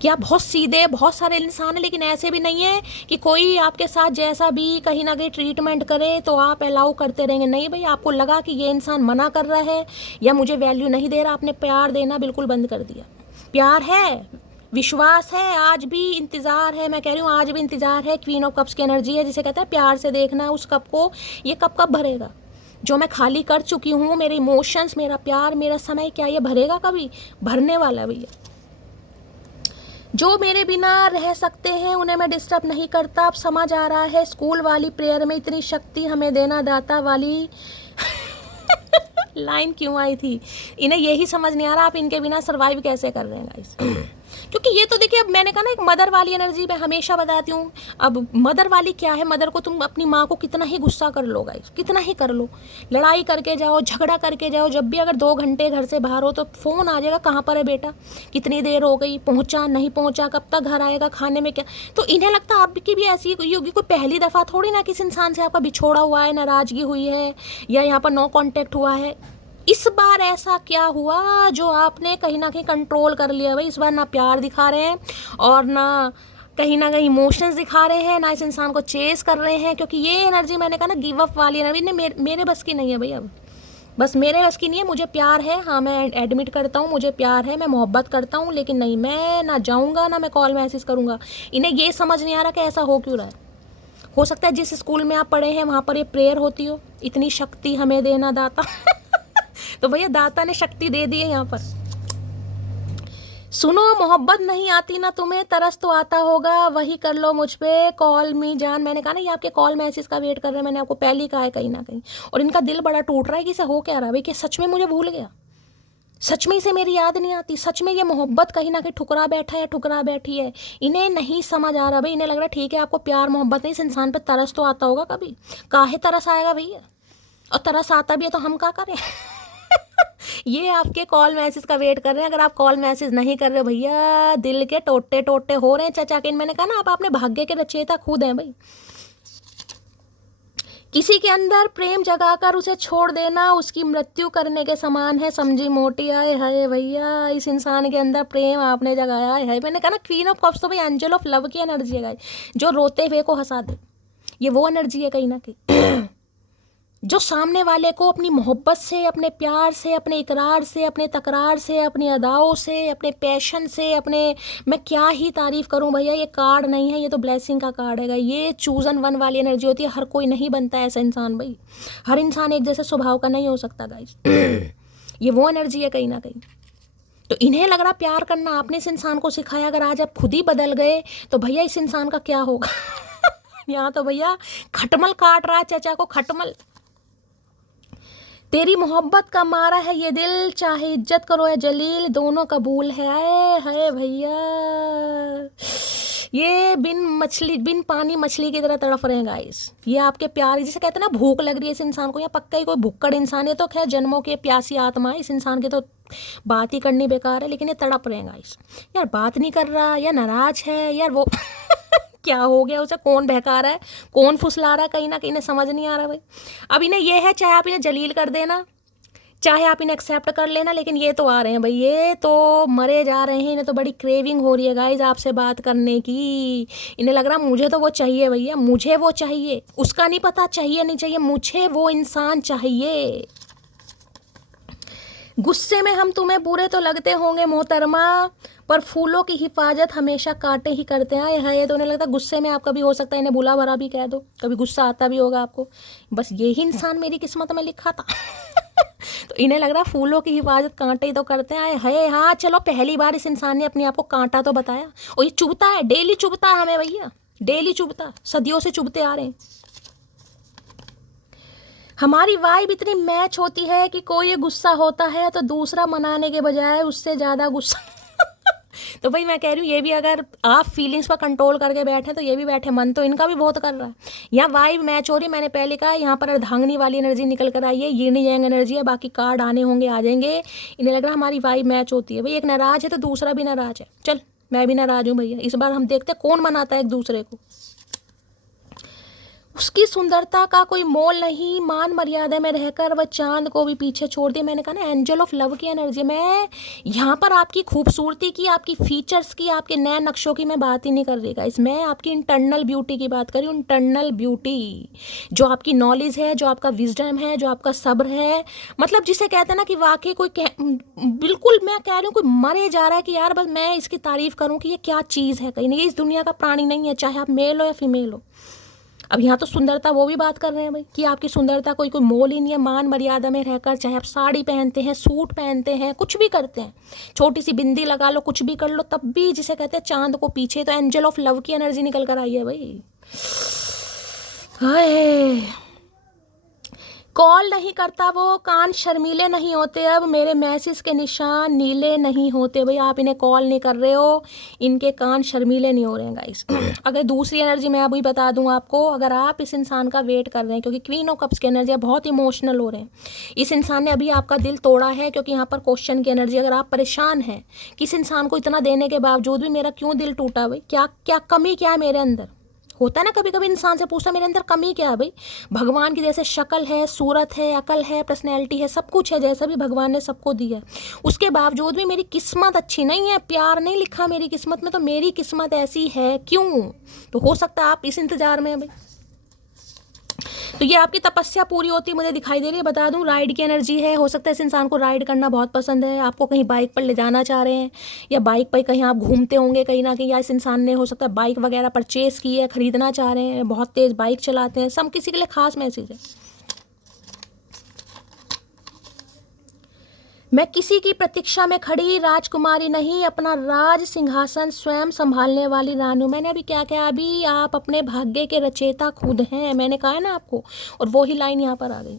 कि आप बहुत सीधे, बहुत सारे इंसान हैं, लेकिन ऐसे भी नहीं है कि कोई आपके साथ जैसा भी कहीं ना कहीं ट्रीटमेंट करे तो आप अलाउ करते रहेंगे। नहीं भाई, आपको लगा कि ये इंसान मना कर रहा है या मुझे वैल्यू नहीं दे रहा, आपने प्यार देना बिल्कुल बंद कर दिया। प्यार है, विश्वास है, आज भी इंतज़ार है, मैं कह रही हूँ आज भी इंतज़ार है। क्वीन ऑफ कप्स की एनर्जी है जिसे कहते हैं प्यार से देखना उस कप को, ये कप कब भरेगा जो मैं खाली कर चुकी हूँ। मेरे इमोशंस, मेरा प्यार, मेरा समय, क्या ये भरेगा कभी? भरने वाला है भैया। जो मेरे बिना रह सकते हैं उन्हें मैं डिस्टर्ब नहीं करता। अब समझ आ रहा है स्कूल वाली प्रेयर में इतनी शक्ति हमें देना दाता वाली लाइन क्यों आई थी, इन्हें यही समझ नहीं आ रहा आप इनके बिना सर्वाइव कैसे कर रहे हैं गाइस। क्योंकि ये तो देखिए, अब मैंने कहा ना एक मदर वाली एनर्जी मैं हमेशा बताती हूँ। अब मदर वाली क्या है, मदर को तुम अपनी माँ को कितना ही गुस्सा कर लो गाइस, कितना ही कर लो, लड़ाई करके जाओ, झगड़ा करके जाओ, जब भी अगर 2 घंटे घर से बाहर हो तो फ़ोन आ जाएगा, कहाँ पर है बेटा, कितनी देर हो गई, पहुँचा नहीं पहुँचा, कब तक घर आएगा, खाने में क्या। तो इन्हें लगता है आपकी भी ऐसी ही होगी, कोई पहली दफ़ा थोड़ी ना किसी इंसान से आपका बिछोड़ा हुआ है, नाराज़गी हुई है, या यहाँ पर नो कॉन्टैक्ट हुआ है। इस बार ऐसा क्या हुआ जो आपने कहीं ना कहीं कंट्रोल कर लिया भाई। इस बार ना प्यार दिखा रहे हैं और ना कहीं इमोशंस दिखा रहे हैं, ना इस इंसान को चेस कर रहे हैं। क्योंकि ये एनर्जी मैंने कहा ना गिव अप वाली एनर्जी ने मेरे बस की नहीं है भाई। अब बस मेरे बस की नहीं है। मुझे प्यार है, हाँ मैं एडमिट करता हूँ, मुझे प्यार है, मैं मोहब्बत करता हूँ, लेकिन नहीं, मैं ना जाऊँगा ना मैं कॉल मैसेज करूँगा। इन्हें ये समझ नहीं आ रहा कि ऐसा हो क्यों रहा है। हो सकता है जिस स्कूल में आप पढ़े हैं वहाँ पर ये प्रेयर होती हो, इतनी शक्ति हमें देना दाता। तो भैया दाता ने शक्ति दे दी है यहाँ पर। सुनो, मोहब्बत नहीं आती ना तुम्हें, तरस तो आता होगा, वही कर लो मुझ पे, कॉल मी जान। मैंने कहा ना ये आपके कॉल मैसेज का वेट कर रहे हैं, मैंने आपको पहले ही कहा है कहीं ना कहीं। और इनका दिल बड़ा टूट रहा है कि इसे हो क्या रहा है भाई, कि सच में मुझे भूल गया, सच में इसे मेरी याद नहीं आती, सच में ये मोहब्बत कहीं ना कहीं ठुकरा बैठा है, ठुकरा बैठी है। इन्हें नहीं समझ आ रहा भाई। इन्हें लग रहा है ठीक है आपको प्यार मोहब्बत नहीं, इस इंसान पे तरस तो आता होगा कभी। काहे तरस आएगा भैया, और तरस आता भी है तो हम क्या करें। ये आपके कॉल मैसेज का वेट कर रहे हैं। अगर आप कॉल मैसेज नहीं कर रहे हो भैया, दिल के टोटे टोटे हो रहे हैं चचा के। मैंने कहा ना आप अपने भाग्य के रचयिता खुद हैं भाई। किसी के अंदर प्रेम जगाकर उसे छोड़ देना उसकी मृत्यु करने के समान है, समझी मोटी। आए हाय भैया, इस इंसान के अंदर प्रेम आपने जगाया है। मैंने कहा ना क्वीन ऑफ कप्स तो भाई एंजल ऑफ लव की एनर्जी है, जो रोते हुए को हंसा दे। ये वो एनर्जी है कहीं ना कहीं जो सामने वाले को अपनी मोहब्बत से, अपने प्यार से, अपने इकरार से, अपने तकरार से, अपनी अदाओं से, अपने पैशन से, अपने, मैं क्या ही तारीफ़ करूं भैया। ये कार्ड नहीं है, ये तो ब्लेसिंग का कार्ड है। ये चूजन वन वाली एनर्जी होती है। हर कोई नहीं बनता ऐसा इंसान भाई। हर इंसान एक जैसे स्वभाव का नहीं हो सकता गाइस। ये वो एनर्जी है कहीं ना कहीं। तो इन्हें लग रहा प्यार करना आपने इस इंसान को सिखाया। अगर आज आप खुद ही बदल गए तो भैया इस इंसान का क्या होगा। यहाँ तो भैया खटमल काट रहा है चचा को, खटमल। तेरी मोहब्बत का मारा है ये दिल, चाहे इज्जत करो या जलील, दोनों कबूल है। आए हाय भैया, ये बिन पानी मछली की तरह तड़फ रहे हैं गाइस। ये आपके प्यार, जिसे कहते हैं ना भूख लग रही है इस इंसान को, या पक्का ही कोई भुक्कड़ इंसान है। तो खैर जन्मों के प्यासी आत्मा है, इस इंसान की तो बात ही करनी बेकार है। लेकिन ये तड़प रहे हैं गाइस। यार बात नहीं कर रहा, या नाराज है, यार वो क्या हो गया उसे, कौन बहका रहा है, कौन फुसला रहा है, कहीं ना कहीं समझ नहीं आ रहा भाई। अब इन्हें ये है, चाहे आप इन्हें जलील कर देना, चाहे आप इन्हें एक्सेप्ट कर लेना, लेकिन ये तो आ रहे हैं भाई, ये तो मरे जा रहे हैं। इन्हें तो बड़ी क्रेविंग हो रही है गाइज आपसे बात करने की। इन्हें लग रहा मुझे तो वो चाहिए भैया, मुझे वो चाहिए। उसका नहीं पता चाहिए नहीं चाहिए, मुझे वो इंसान चाहिए। गुस्से में हम तुम्हें बुरे तो लगते होंगे मोहतरमा, पर फूलों की हिफाजत हमेशा कांटे ही करते हैं। है तो उन्हें लगता है गुस्से में आप कभी हो सकता है इन्हें बुला भरा भी कह दो, कभी गुस्सा आता भी होगा आपको। बस यही इंसान मेरी किस्मत में लिखा था। तो इन्हें लग रहा फूलों की हिफाजत कांटे ही तो करते हैं। है हाँ चलो, पहली बार इस इंसान ने अपने आप को कांटा तो बताया। और ये चुभता है, डेली चुभता है हमें भैया, डेली चुभता, सदियों से चुभते आ रहे हैं। हमारी वाइब इतनी मैच होती है कि कोई ये गुस्सा होता है तो दूसरा मनाने के बजाय उससे ज़्यादा गुस्सा। तो भाई मैं कह रही हूँ, ये भी अगर आप फीलिंग्स पर कंट्रोल करके बैठे तो ये भी बैठे, मन तो इनका भी बहुत कर रहा है। यहाँ वाइब मैच हो रही है। मैंने पहले कहा यहाँ पर अर्धांगिनी वाली एनर्जी निकल कर आई है, यिन यांग एनर्जी है। बाकी कार्ड आने होंगे आ जाएंगे। इन्हें लग रहा हमारी वाइब मैच होती है भाई। एक नाराज है तो दूसरा भी नाराज है। चल मैं भी नाराज हूँ भैया, इस बार हम देखते हैं कौन मनाता है एक दूसरे को। उसकी सुंदरता का कोई मोल नहीं, मान मर्यादा में रहकर वह चांद को भी पीछे छोड़ दिया। मैंने कहा ना एंजल ऑफ लव की एनर्जी। मैं यहाँ पर आपकी खूबसूरती की, आपकी फीचर्स की, आपके नए नक्शों की मैं बात ही नहीं कर रही गाइस। मैं आपकी इंटरनल ब्यूटी की बात कर रही हूँ। इंटरनल ब्यूटी, जो आपकी नॉलेज है, जो आपका विजडम है, जो आपका सब्र है। मतलब जिसे कहते हैं ना कि वाकई कोई बिल्कुल, मैं कह रही हूँ कोई मरे जा रहा है कि यार बस मैं इसकी तारीफ करूँ कि ये क्या चीज़ है। कहीं नहीं, ये इस दुनिया का प्राणी नहीं है, चाहे आप मेल हो या फीमेल हो। अब यहाँ तो सुंदरता वो भी बात कर रहे हैं भाई कि आपकी सुंदरता कोई मोल ही नहीं है। मान मर्यादा में रहकर, चाहे आप साड़ी पहनते हैं, सूट पहनते हैं, कुछ भी करते हैं, छोटी सी बिंदी लगा लो, कुछ भी कर लो, तब भी जिसे कहते हैं चांद को पीछे। तो एंजल ऑफ लव की एनर्जी निकल कर आई है भाई। हाय, कॉल नहीं करता वो, कान शर्मीले नहीं होते, अब मेरे मैसेज के निशान नीले नहीं होते। भाई आप इन्हें कॉल नहीं कर रहे हो, इनके कान शर्मीले नहीं हो रहे हैं गाइस। अगर दूसरी एनर्जी मैं अभी बता दूं आपको, अगर आप इस इंसान का वेट कर रहे हैं, क्योंकि क्वीन ऑफ कप्स की एनर्जी बहुत इमोशनल हो रहे हैं, इस इंसान ने अभी आपका दिल तोड़ा है, क्योंकि यहाँ पर क्वेश्चन की एनर्जी, अगर आप परेशान हैं कि इस इंसान को इतना देने के बावजूद भी मेरा क्यों दिल टूटा, भाई क्या क्या कमी क्या है मेरे अंदर। होता है ना कभी कभी इंसान से पूछता मेरे अंदर कमी क्या है। भाई भगवान की जैसे शक्ल है, सूरत है, अकल है, पर्सनैलिटी है, सब कुछ है, जैसा भी भगवान ने सबको दिया है, उसके बावजूद भी मेरी किस्मत अच्छी नहीं है, प्यार नहीं लिखा मेरी किस्मत में, तो मेरी किस्मत ऐसी है क्यों। तो हो सकता है आप इस इंतजार में हैं भाई। तो ये आपकी तपस्या पूरी होती मुझे दिखाई दे रही है। बता दूं राइड की एनर्जी है, हो सकता है इस इंसान को राइड करना बहुत पसंद है, आपको कहीं बाइक पर ले जाना चाह रहे हैं, या बाइक पर कहीं आप घूमते होंगे कहीं ना कहीं, या इस इंसान ने हो सकता है बाइक वगैरह परचेज की है, खरीदना चाह रहे हैं, बहुत तेज़ बाइक चलाते हैं, सब किसी के लिए खास मैसेज है। मैं किसी की प्रतीक्षा में खड़ी राजकुमारी नहीं, अपना राज सिंहासन स्वयं संभालने वाली रानी हूँ। मैंने अभी क्या कहा, अभी आप अपने भाग्य के रचयिता खुद हैं, मैंने कहा है ना आपको, और वो ही लाइन यहाँ पर आ गई।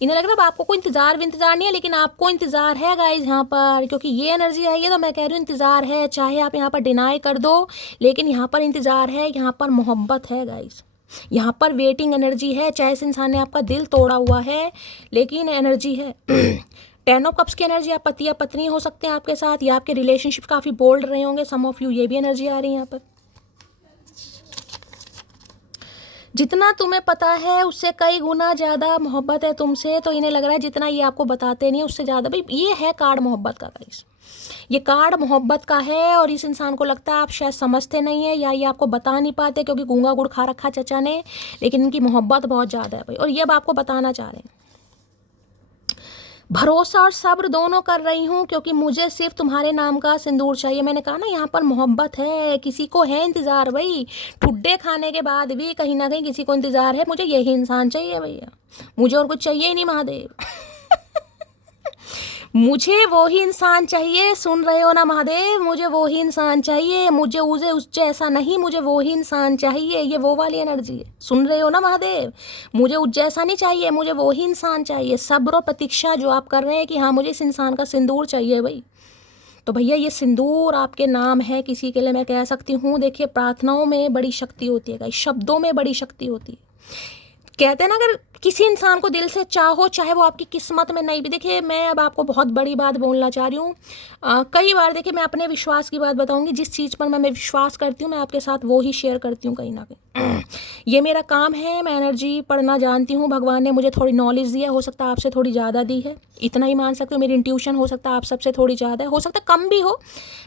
इन्हें लग रहा है आपको कोई इंतजार नहीं है, लेकिन आपको इंतजार है गाइज यहाँ पर, क्योंकि ये एनर्जी आई है तो मैं कह रही हूँ इंतजार है। चाहे आप यहाँ पर डिनाई कर दो, लेकिन यहाँ पर इंतजार है, यहाँ पर मोहब्बत है गाइज, यहाँ पर वेटिंग एनर्जी है। चाहे इस इंसान ने आपका दिल तोड़ा हुआ है, लेकिन एनर्जी है। 10 ऑफ कप्स की एनर्जी, आप पति या पत्नी हो सकते हैं आपके साथ, या आपके रिलेशनशिप काफ़ी बोल्ड रहे होंगे सम ऑफ यू, ये भी एनर्जी आ रही है यहाँ पर। जितना तुम्हें पता है उससे कई गुना ज़्यादा मोहब्बत है तुमसे, तो इन्हें लग रहा है जितना ये आपको बताते नहीं है उससे ज़्यादा। भाई ये है कार्ड मोहब्बत का गाइस, ये कार्ड मोहब्बत का है, और इस इंसान को लगता है आप शायद समझते नहीं है, या ये आपको बता नहीं पाते क्योंकि गूंगा गुड़ खा रखा चचा ने, लेकिन इनकी मोहब्बत बहुत ज़्यादा है भाई, और ये अब आपको बताना चाह रहे हैं। भरोसा और सब्र दोनों कर रही हूँ, क्योंकि मुझे सिर्फ तुम्हारे नाम का सिंदूर चाहिए। मैंने कहा ना यहाँ पर मोहब्बत है, किसी को है इंतज़ार भाई, ठुड्डे खाने के बाद भी कहीं ना कहीं किसी को इंतज़ार है, मुझे यही इंसान चाहिए भैया, मुझे और कुछ चाहिए ही नहीं महादेव। मुझे वो ही इंसान चाहिए, सुन रहे हो ना महादेव, मुझे वो ही इंसान चाहिए, मुझे उस जैसा नहीं, मुझे वो ही इंसान चाहिए। ये वो वाली एनर्जी है, सुन रहे हो ना महादेव, मुझे उस जैसा नहीं चाहिए, मुझे वो ही इंसान चाहिए। सब्र और प्रतीक्षा जो आप कर रहे हैं कि हाँ मुझे इस इंसान का सिंदूर चाहिए भाई, तो भैया ये सिंदूर आपके नाम है किसी के लिए, मैं कह सकती हूँ। देखिए प्रार्थनाओं में बड़ी शक्ति होती है, शब्दों में बड़ी शक्ति होती है। कहते हैं ना अगर किसी इंसान को दिल से चाहो, चाहे वो आपकी किस्मत में नहीं भी। देखिए मैं अब आपको बहुत बड़ी बात बोलना चाह रही हूँ। कई बार देखिए मैं अपने विश्वास की बात बताऊँगी, जिस चीज़ पर मैं विश्वास करती हूँ मैं आपके साथ वो ही शेयर करती हूँ कहीं ना कहीं। ये मेरा काम है, मैं एनर्जी पढ़ना जानती हूँ, भगवान ने मुझे थोड़ी नॉलेज दी है, हो सकता है आपसे थोड़ी ज़्यादा दी है, इतना ही मान सकते हो। मेरी इंट्यूशन हो सकता है आप सबसे थोड़ी ज़्यादा है, हो सकता है कम भी हो।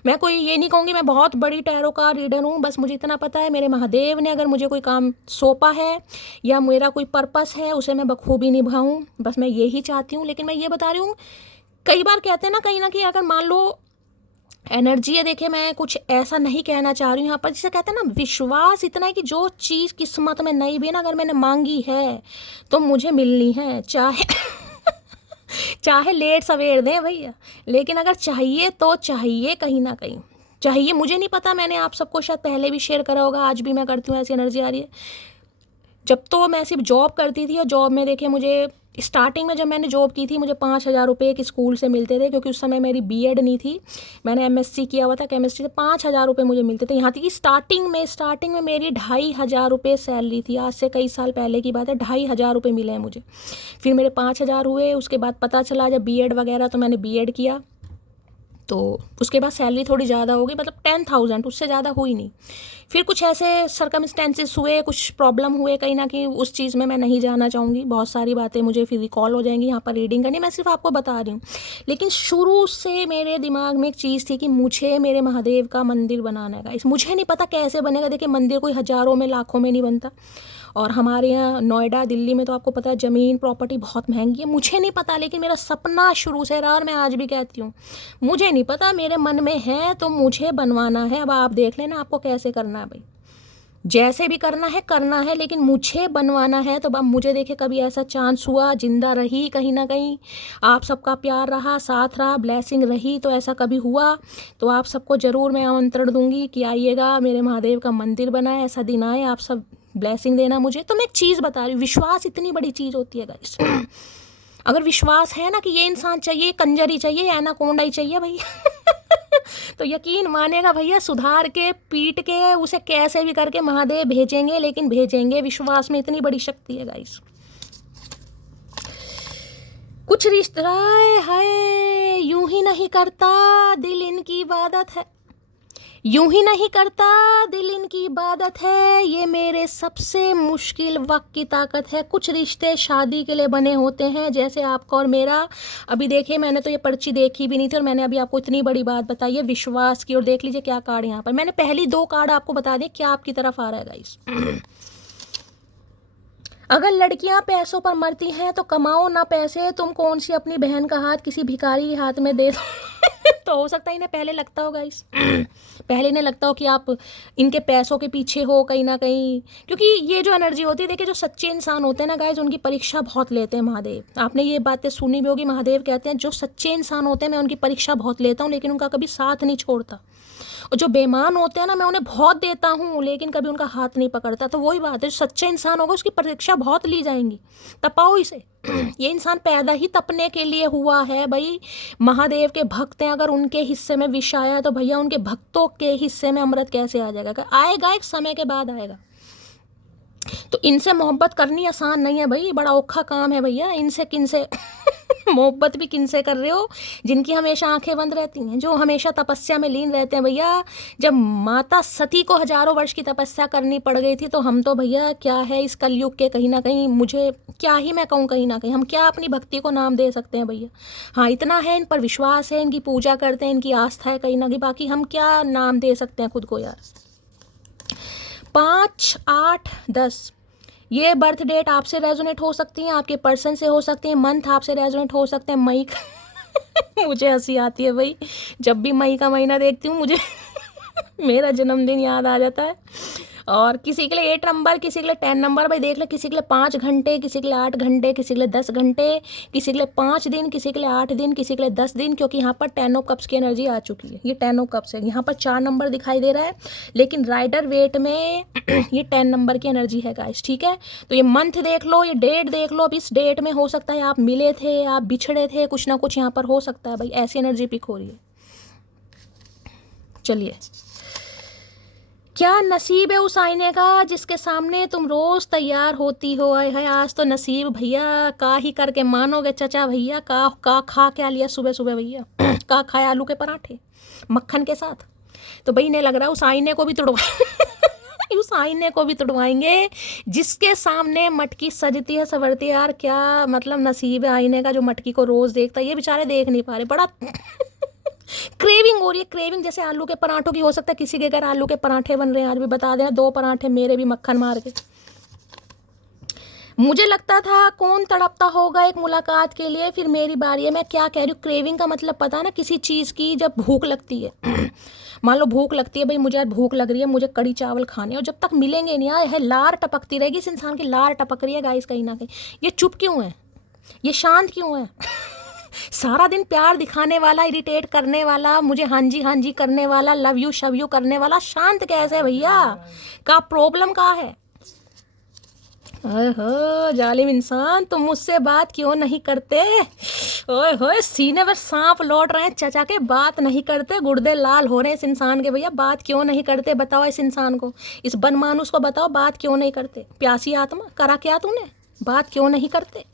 मैं कोई ये नहीं कहूँगी मैं बहुत बड़ी टैरो का रीडर हूँ, बस मुझे इतना पता है मेरे महादेव ने अगर मुझे कोई काम सौंपा है या मेरा कोई पर्पस है उसे मैं बखूबी निभाऊँ, बस मैं यही चाहती हूँ। लेकिन मैं ये बता रही हूँ, कई बार कहते हैं ना कहीं ना कहीं अगर मान लो एनर्जी है, देखिए मैं कुछ ऐसा नहीं कहना चाह रही हूँ यहाँ पर, जिसे कहते हैं ना विश्वास इतना है कि जो चीज़ किस्मत में नहीं भी ना अगर मैंने मांगी है तो मुझे मिलनी है, चाहे चाहे लेट सवेर दें भैया, लेकिन अगर चाहिए तो चाहिए कहीं ना कहीं चाहिए। मुझे नहीं पता, मैंने आप सबको शायद पहले भी शेयर करा होगा, आज भी मैं करती हूँ, ऐसी एनर्जी आ रही है। जब तो मैं सिर्फ जॉब करती थी, और जॉब में देखिए मुझे स्टार्टिंग में जब मैंने जॉब की थी मुझे 5,000 रुपये एक स्कूल से मिलते थे, क्योंकि उस समय मेरी बीएड नहीं थी, मैंने एमएससी किया हुआ था केमिस्ट्री से। 5,000 रुपये मुझे मिलते थे। यहाँ तक कि स्टार्टिंग में मेरी 2,500 रुपये सैलरी थी, आज से कई साल पहले की बात है। 2,500 रुपये मिले हैं मुझे, फिर मेरे 5,000 हुए, उसके बाद पता चला जब बीएड वगैरह, तो मैंने बीएड किया, तो उसके बाद सैलरी थोड़ी ज़्यादा हो गई, मतलब 10,000, उससे ज़्यादा हुई नहीं। फिर कुछ ऐसे सर्कमस्टेंसेस हुए, कुछ प्रॉब्लम हुए कहीं ना कहीं, उस चीज़ में मैं नहीं जाना चाहूँगी, बहुत सारी बातें मुझे फिर रिकॉल हो जाएंगी यहाँ पर रीडिंग करनी, मैं सिर्फ आपको बता रही हूँ। लेकिन शुरू से मेरे दिमाग में एक चीज़ थी कि मुझे मेरे महादेव का मंदिर बनाना है। इस मुझे नहीं पता कैसे बनेगा, देखिए मंदिर कोई हज़ारों में लाखों में नहीं बनता, और हमारे यहाँ नोएडा दिल्ली में तो आपको पता है ज़मीन प्रॉपर्टी बहुत महंगी है। मुझे नहीं पता, लेकिन मेरा सपना शुरू से रहा, और मैं आज भी कहती हूँ मुझे नहीं पता, मेरे मन में है तो मुझे बनवाना है। अब आप देख लेना आपको कैसे करना है भाई, जैसे भी करना है, लेकिन मुझे बनवाना है। तो अब मुझे देखे कभी ऐसा चांस हुआ, जिंदा रही कहीं ना कहीं, आप सबका प्यार रहा, साथ रहा, ब्लेसिंग रही, तो ऐसा कभी हुआ तो आप सबको ज़रूर मैं आमंत्रण दूंगी कि आइएगा, मेरे महादेव का मंदिर बना है, ऐसा दिन आए आप सब ब्लेसिंग देना मुझे। तो मैं एक चीज़ बता रही हूँ, विश्वास इतनी बड़ी चीज़ होती है गाइस। अगर विश्वास है ना कि ये इंसान चाहिए, कंजर ही चाहिए, एनाकोंडा ही चाहिए भैया तो यकीन मानेगा भैया, सुधार के पीट के उसे कैसे भी करके महादेव भेजेंगे, लेकिन भेजेंगे। विश्वास में इतनी बड़ी शक्ति है गाइस। कुछ रिश्ता है यूं ही नहीं करता दिल, इनकी इबादत है, यूं ही नहीं करता दिल, इनकी इबादत है, ये मेरे सबसे मुश्किल वक्त की ताकत है। कुछ रिश्ते शादी के लिए बने होते हैं, जैसे आपका और मेरा। अभी देखिए, मैंने तो ये पर्ची देखी भी नहीं थी और मैंने अभी आपको इतनी बड़ी बात बताई है विश्वास की। और देख लीजिए क्या कार्ड यहाँ पर, मैंने पहली 2 कार्ड आपको बता दिए क्या आपकी तरफ आ रहा है गाइस। अगर लड़कियां पैसों पर मरती हैं तो कमाओ ना पैसे, तुम कौन सी अपनी बहन का हाथ किसी भिखारी के हाथ में दे दो तो हो सकता है इन्हें पहले लगता हो गाइस, पहले इन्हें लगता हो कि आप इनके पैसों के पीछे हो कहीं ना कहीं। क्योंकि ये जो एनर्जी होती है, देखिए जो सच्चे इंसान होते हैं ना गाइस, उनकी परीक्षा बहुत लेते हैं महादेव। आपने ये बातें सुनी भी होगी, महादेव कहते हैं जो सच्चे इंसान होते हैं मैं उनकी परीक्षा बहुत लेता हूँ, लेकिन उनका कभी साथ नहीं छोड़ता। और जो बेईमान होते हैं ना, मैं उन्हें बहुत देता हूँ लेकिन कभी उनका हाथ नहीं पकड़ता। तो वही बात है, जो सच्चे इंसान होगा उसकी परीक्षा बहुत ली जाएंगी। तपाओ इसे ये इंसान पैदा ही तपने के लिए हुआ है भाई। महादेव के भक्त हैं, अगर उनके हिस्से में विष आया तो भैया उनके भक्तों के हिस्से में अमृत कैसे आ जाएगा? आएगा, एक समय के बाद आएगा। तो इनसे मोहब्बत करनी आसान नहीं है भाई, बड़ा औखा काम है भैया। इनसे किनसे मोहब्बत भी किनसे कर रहे हो? जिनकी हमेशा आंखें बंद रहती हैं, जो हमेशा तपस्या में लीन रहते हैं भैया। जब माता सती को हजारों वर्ष की तपस्या करनी पड़ गई थी, तो हम तो भैया क्या है इस कलयुग के, कहीं ना कहीं मुझे क्या ही मैं कहूँ, कहीं ना कहीं हम क्या अपनी भक्ति को नाम दे सकते हैं भैया? हाँ, इतना है, इन पर विश्वास है, इनकी पूजा करते हैं, इनकी आस्था है कहीं ना कहीं, बाकी हम क्या नाम दे सकते हैं खुद को यार। 5, 8, 10 ये बर्थ डेट आपसे रेजोनेट हो सकती हैं, आपके पर्सन से हो सकती हैं, मंथ आपसे रेजोनेट हो सकते हैं। मई मुझे हंसी आती है भाई, जब भी मई का महीना देखती हूँ मुझे मेरा जन्मदिन याद आ जाता है। और किसी के लिए 8 नंबर, किसी के लिए 10 नंबर, भाई देख ले, किसी के लिए 5 घंटे, किसी के लिए 8 घंटे, किसी के लिए 10 घंटे, किसी के लिए 5 दिन, किसी के लिए 8 दिन, किसी के लिए 10 दिन। क्योंकि यहाँ पर 10 ऑफ कप्स की एनर्जी आ चुकी है। ये 10 ऑफ कप्स है, यहाँ पर 4 नंबर दिखाई दे रहा है, लेकिन राइडर वेट में ये 10 नंबर की एनर्जी है गाइस, ठीक है। तो ये मंथ देख लो, ये डेट देख लो। अब इस डेट में हो सकता है आप मिले थे, आप बिछड़े थे, कुछ ना कुछ यहाँ पर हो सकता है भाई, ऐसी एनर्जी पिक हो रही है। चलिए, क्या नसीब है उस आईने का जिसके सामने तुम रोज तैयार होती हो? आए है आज तो नसीब भैया का ही करके मानोगे चचा भैया। का खा क्या लिया सुबह सुबह भैया? का खाया आलू के पराठे मक्खन के साथ। तो भाई इन्हें लग रहा है उस आईने को भी तुड़वा उस आईने को भी तुड़वाएंगे जिसके सामने मटकी सजती है संवरती है। यार क्या मतलब नसीब है आईने का जो मटकी को रोज देखता है। ये बेचारे देख नहीं पा रहे, बड़ा क्रेविंग हो रही है, क्रेविंग जैसे आलू के पराठों की। हो सकता है किसी के घर आलू के पराठे बन रहे हैं, आज भी बता देना 2 पराठे मेरे भी मक्खन मार के। मुझे लगता था कौन तड़पता होगा एक मुलाकात के लिए, फिर मेरी बारी है। मैं क्या कह रही हूँ, क्रेविंग का मतलब पता है ना, किसी चीज़ की जब भूख लगती है मान लो भूख लगती है भाई, मुझे आज भूख लग रही है, मुझे कड़ी चावल खाने, और जब तक मिलेंगे नहीं यार, है लार टपकती रहेगी इस इंसान की, लार टपक रही है गाइस कहीं ना कहीं। ये चुप क्यों है, ये शांत क्यों है? सारा दिन प्यार दिखाने वाला, इरिटेट करने वाला, मुझे हाँ जी करने वाला, लव यू शव यू करने वाला, शांत कैसे भैया? का प्रॉब्लम का है? ओहो जालिम इंसान, तुम मुझसे बात क्यों नहीं करते? ओए होए सीने पर सांप लौट रहे हैं चचा के, बात नहीं करते, गुर्दे लाल हो रहे हैं इस इंसान के भैया, बात क्यों नहीं करते? बताओ इस इंसान को, इस बनमानुस को बताओ, बात क्यों नहीं करते? प्यासी आत्मा, करा क्या तूने? बात क्यों नहीं करते?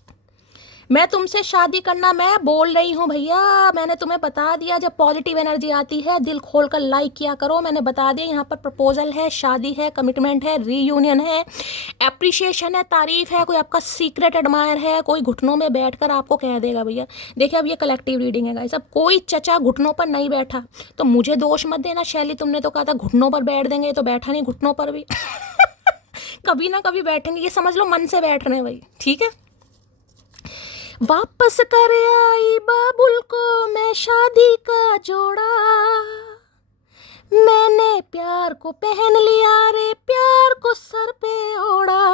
मैं तुमसे शादी करना मैं बोल रही हूँ भैया, मैंने तुम्हें बता दिया। जब पॉजिटिव एनर्जी आती है दिल खोल कर लाइक किया करो, मैंने बता दिया। यहाँ पर प्रपोजल है, शादी है, कमिटमेंट है, रीयूनियन है, एप्रिशिएशन है, तारीफ है, कोई आपका सीक्रेट एडमायर है, कोई घुटनों में बैठकर आपको कह देगा भैया। देखिए अब ये कलेक्टिव रीडिंग है गाइस, अब कोई चचा घुटनों पर नहीं बैठा तो मुझे दोष मत देना। शैली तुमने तो कहा था घुटनों पर बैठ देंगे, तो बैठा नहीं घुटनों पर भी कभी ना कभी बैठेंगे, ये समझ लो मन से बैठ रहे हैं भाई, ठीक है। वापस कर आई बाबुल को मैं शादी का जोड़ा, मैंने प्यार को पहन लिया रे, प्यार को सर पे ओढ़ा,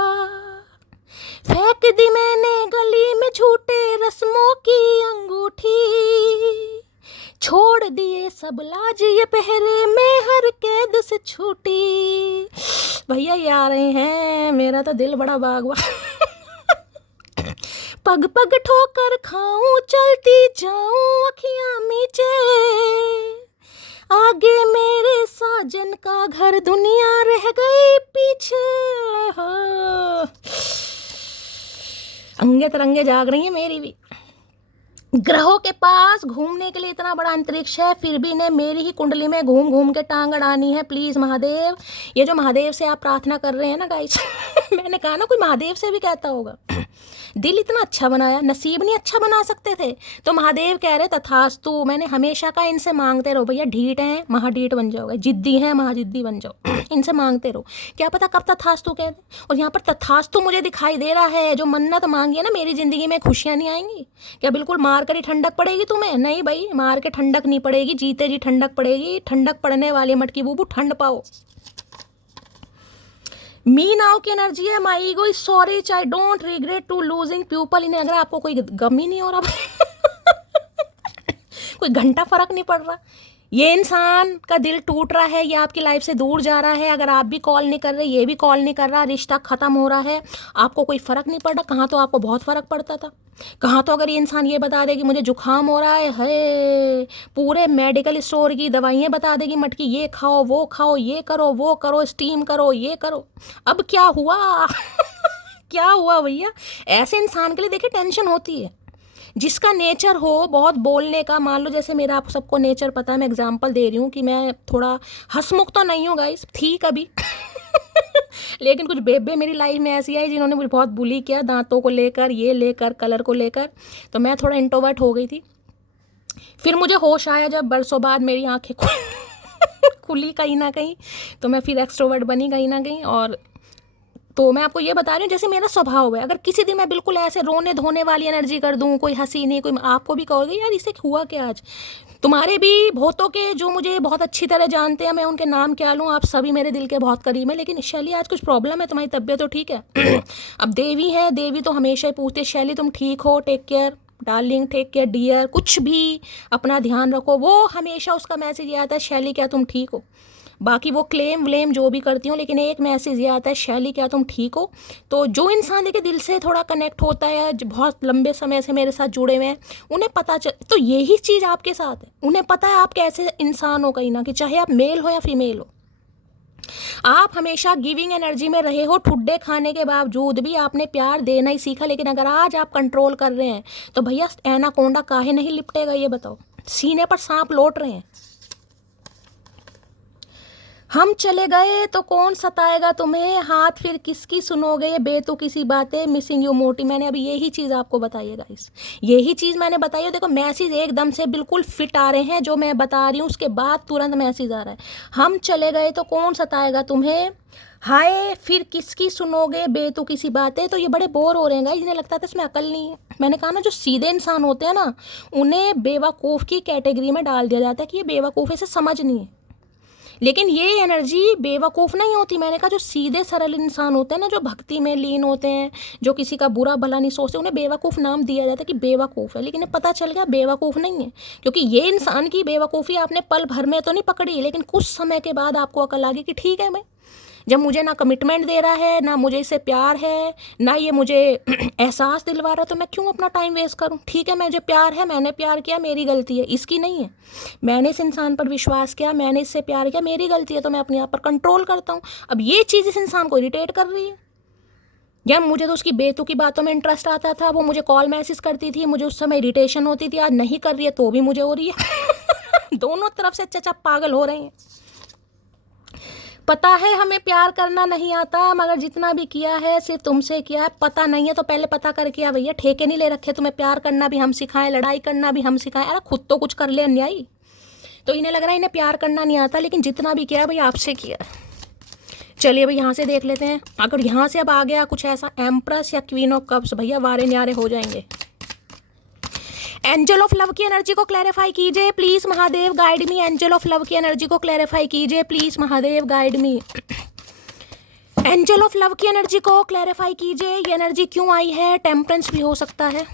फेंक दी मैंने गली में झूठे रस्मों की अंगूठी, छोड़ दिए सब लाज ये पहरे में हर कैद से छूटी। भैया ये आ रहे हैं, मेरा तो दिल बड़ा बागवा। पग पग ठोकर खाऊं, चलती जाऊं अखियां मीचे, आगे मेरे साजन का घर, दुनिया रह गई पीछे। हो अंगे तरंगे जाग रही है मेरी भी। ग्रहों के पास घूमने के लिए इतना बड़ा अंतरिक्ष है, फिर भी ने मेरी ही कुंडली में घूम घूम के टांग अड़ानी है। प्लीज़ महादेव, ये जो महादेव से आप प्रार्थना कर रहे हैं ना गाइस, मैंने कहा ना कोई महादेव से भी कहता होगा। दिल इतना अच्छा बनाया, नसीब नहीं अच्छा बना सकते थे? तो महादेव कह रहे तथास्तु। मैंने हमेशा का इनसे मांगते रहो भैया, ढीठ हैं महाढीठ बन जाओगे, जिद्दी हैं महाजिद्दी बन जाओ। इनसे मांगते रहो, क्या पता कब तथास्तु कह दे। और यहाँ पर तथास्तु मुझे दिखाई दे रहा है। जो मन्नत मांगी है ना, मेरी ज़िंदगी में खुशियाँ नहीं आएंगी क्या? बिल्कुल मार कर ही ठंडक पड़ेगी तुम्हें? नहीं भाई, मार के ठंडक नहीं पड़ेगी, जीते जी ठंडक पड़ेगी। ठंडक पड़ने वाली मटकी बूबू, ठंड पाओ। मी नाउ की एनर्जी है, my ego is sorry, I don't regret to losing people. इन्हें अगर आपको कोई गम ही नहीं हो रहा कोई घंटा फर्क नहीं पड़ रहा, ये इंसान का दिल टूट रहा है, ये आपकी लाइफ से दूर जा रहा है, अगर आप भी कॉल नहीं कर रहे, ये भी कॉल नहीं कर रहा, रिश्ता ख़त्म हो रहा है, आपको कोई फ़र्क नहीं पड़ रहा। कहाँ तो आपको बहुत फ़र्क पड़ता था। कहाँ तो अगर ये इंसान ये बता दे कि मुझे जुकाम हो रहा है, पूरे मेडिकल स्टोर की दवाइयाँ बता देगी मटकी, ये खाओ वो खाओ, ये करो वो करो, स्टीम करो ये करो। अब क्या हुआ क्या हुआ भैया? ऐसे इंसान के लिए देखिए टेंशन होती है। जिसका नेचर हो बहुत बोलने का, मान लो जैसे मेरा आप सबको नेचर पता है, मैं एग्जांपल दे रही हूँ कि मैं थोड़ा हंसमुख तो नहीं हूँ गाइस, थी कभी लेकिन कुछ बेबे मेरी लाइफ में ऐसी आई जिन्होंने मुझे बहुत बुली किया, दांतों को लेकर, ये लेकर, कलर को लेकर। तो मैं थोड़ा इंट्रोवर्ट हो गई थी। फिर मुझे होश आया जब बरसों बाद मेरी आँखें खुली कहीं ना कहीं, तो मैं फिर एक्सट्रोवर्ट बनी कहीं ना कहीं। और तो मैं आपको ये बता रही हूँ जैसे मेरा स्वभाव है। अगर किसी दिन मैं बिल्कुल ऐसे रोने धोने वाली एनर्जी कर दूँ, कोई हंसी नहीं, कोई, आपको भी कहोगे यार इसे हुआ क्या आज। तुम्हारे भी बहुतों के जो मुझे बहुत अच्छी तरह जानते हैं, मैं उनके नाम क्या लूँ, आप सभी मेरे दिल के बहुत करीब हैं। लेकिन शैली आज कुछ प्रॉब्लम है, तुम्हारी तबीयत तो ठीक है? अब देवी है, देवी तो हमेशा ही पूछते शैली तुम ठीक हो, take care darling, take care dear, कुछ भी अपना ध्यान रखो। वो हमेशा उसका मैसेज ये आता है शैली क्या तुम ठीक हो। बाकी वो क्लेम व्लेम जो भी करती हूँ, लेकिन एक मैसेज ये आता है शैली क्या तुम ठीक हो। तो जो इंसान देखिए दिल से थोड़ा कनेक्ट होता है, जो बहुत लंबे समय से मेरे साथ जुड़े हुए हैं, उन्हें पता चल, तो यही चीज़ आपके साथ है, उन्हें पता है आप कैसे इंसान हो कहीं ना कि, चाहे आप मेल हो या फीमेल हो। आप हमेशा गिविंग एनर्जी में रहे हो, ठुड्डे खाने के बावजूद भी आपने प्यार देना ही सीखा। लेकिन अगर आज आप कंट्रोल कर रहे हैं तो भैया एनाकोंडा काहे नहीं लिपटेगा, ये बताओ। सीने पर सांप लौट रहे हैं। हम चले गए तो कौन सताएगा तुम्हें, हाथ फिर किसकी सुनोगे, ये बेतुकी सी बातें, मिसिंग यू मोटी। मैंने अभी यही चीज़ आपको बताई है गाइस, यही चीज़ मैंने बताई है। देखो मैसेज एकदम से बिल्कुल फिट आ रहे हैं, जो मैं बता रही हूँ उसके बाद तुरंत मैसेज आ रहा है। हम चले गए तो कौन सताएगा तुम्हें, हाय फिर किसकी सुनोगे, बेतुकी सी बातें। तो ये बड़े बोर हो रहे हैं गाइस, इन्हें लगता था इसमें अकल नहीं है। मैंने कहा ना जो सीधे इंसान होते हैं ना, उन्हें बेवकूफ़ की कैटेगरी में डाल दिया जाता है कि ये बेवकूफ़, इसे समझ नहीं है। लेकिन ये एनर्जी बेवकूफ़ नहीं होती। मैंने कहा जो सीधे सरल इंसान होते हैं ना, जो भक्ति में लीन होते हैं, जो किसी का बुरा भला नहीं सोचते, उन्हें बेवकूफ़ नाम दिया जाता है कि बेवकूफ़ है। लेकिन पता चल गया बेवकूफ़ नहीं है, क्योंकि ये इंसान की बेवकूफ़ी आपने पल भर में तो नहीं पकड़ी, लेकिन कुछ समय के बाद आपको अकल आ गई कि ठीक है, मैं जब मुझे ना कमिटमेंट दे रहा है, ना मुझे इससे प्यार है, ना ये मुझे एहसास दिलवा रहा है, तो मैं क्यों अपना टाइम वेस्ट करूं। ठीक है, मुझे प्यार है, मैंने प्यार किया, मेरी गलती है, इसकी नहीं है। मैंने इस इंसान पर विश्वास किया, मैंने इससे प्यार किया, मेरी गलती है, तो मैं अपने आप पर कंट्रोल करता हूँ। अब ये चीज़ इस इंसान को इरिटेट कर रही है। या मुझे तो उसकी बेतुकी बातों में इंटरेस्ट आता था, वो मुझे कॉल मैसेज करती थी, मुझे उस समय इरिटेशन होती थी, आज नहीं कर रही है तो भी मुझे हो रही है दोनों तरफ से चचा पागल हो रहे हैं। पता है हमें प्यार करना नहीं आता, मगर जितना भी किया है सिर्फ तुमसे किया है। पता नहीं है तो पहले पता करके आ भैया, ठेके नहीं ले रखे तुम्हें, प्यार करना भी हम सिखाएं, लड़ाई करना भी हम सिखाएं। अरे खुद तो कुछ कर ले अन्यायी। तो इन्हें लग रहा है इन्हें प्यार करना नहीं आता, लेकिन जितना भी किया है भाई आपसे किया। चलिए भाई यहाँ से देख लेते हैं। अगर यहाँ से अब आ गया कुछ ऐसा एम्प्रेस या क्वीन ऑफ कप्स, भैया वारे न्यारे हो जाएंगे। एंजल ऑफ लव की एनर्जी को क्लैरिफाई कीजिए please Mahadev, guide me. Angel of love की एनर्जी को क्लैरिफाई कीजिए please Mahadev, guide me. Angel of love की एनर्जी को क्लैरिफाई कीजिए, ये एनर्जी क्यों आई है। टेम्परेंस भी हो सकता है।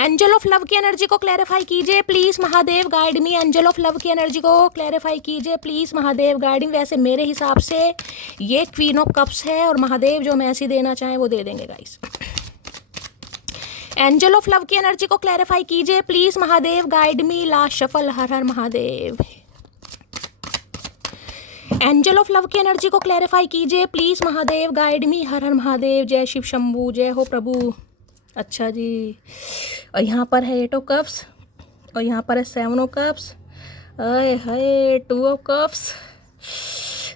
एंजल ऑफ लव की एनर्जी को क्लैरिफाई कीजिए please Mahadev guide me. Angel of love की एनर्जी को क्लैरिफाई कीजिए प्लीज महादेव गाइड मी। वैसे मेरे हिसाब से ये क्वीन ऑफ कप्स है और महादेव जो मैसेज देना चाहें वो दे देंगे गाइस। एंजल ऑफ लव की एनर्जी को क्लैरिफाई कीजिए please Mahadev guide me. Last shuffle, Har Har Mahadev. Angel of love की एनर्जी को क्लैरिफाई कीजिए प्लीज महादेव गाइड मी। हर हर महादेव। जय शिव शंभू, जय हो प्रभु। अच्छा जी, और यहाँ पर है 8 ऑफ कप्स और यहाँ पर है 7 ऑफ कप्स। अरे हाय 2 ऑफ कप्स।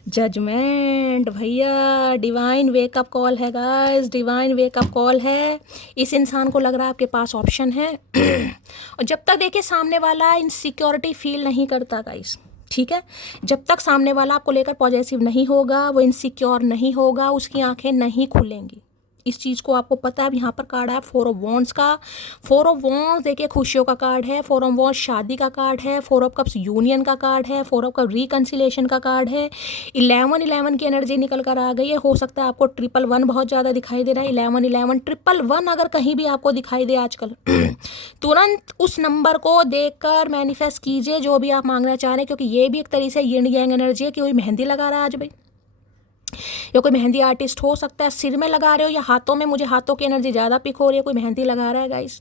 जजमेंट भैया, डिवाइन वेकअप कॉल है गाइस, डिवाइन वेकअप कॉल है। इस इंसान को लग रहा है आपके पास ऑप्शन है और जब तक देखिए सामने वाला इनसिक्योरिटी फील नहीं करता गाइस, ठीक है, जब तक सामने वाला आपको लेकर पॉजिटिव नहीं होगा, वो इनसिक्योर नहीं होगा, उसकी आंखें नहीं खुलेंगी। इस चीज़ को आपको पता है। अब यहाँ पर कार्ड है 4 ऑफ वॉन्ड्स का। 4 ऑफ वॉन्ड्स देखिए खुशियों का कार्ड है। 4 ऑफ वॉन्ड्स शादी का कार्ड है। 4 ऑफ कप्स यूनियन का कार्ड है। 4 ऑफ कप रिकन्सिलेशन का कार्ड है। 11 की एनर्जी निकल कर आ गई है। हो सकता है आपको 111 बहुत ज़्यादा दिखाई दे रहा है। 11 111 अगर कहीं भी आपको दिखाई दे आजकल तुरंत उस नंबर को देखकर मैनिफेस्ट कीजिए जो भी आप मांगना चाह रहे हैं, क्योंकि ये भी एक तरीके से यिन यांग एनर्जी है कि कोई मेहंदी लगा रहा है आज भाई, या कोई मेहंदी आर्टिस्ट हो सकता है, सिर में लगा रहे हो या हाथों में। मुझे हाथों की एनर्जी ज़्यादा पिक हो रही है, कोई मेहंदी लगा रहा है गाइस।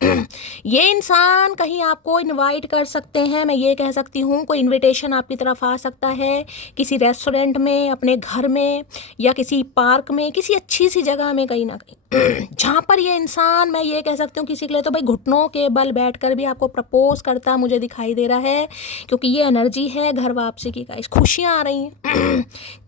ये इंसान कहीं आपको इनवाइट कर सकते हैं, मैं ये कह सकती हूँ। कोई इनविटेशन आपकी तरफ आ सकता है, किसी रेस्टोरेंट में, अपने घर में, या किसी पार्क में, किसी अच्छी सी जगह में, कहीं ना कहीं जहाँ पर ये इंसान, मैं ये कह सकती हूँ किसी के लिए तो भाई घुटनों के बल बैठकर भी आपको प्रपोज करता मुझे दिखाई दे रहा है, क्योंकि ये एनर्जी है घर वापसी की गाइस। खुशियाँ आ रही हैं।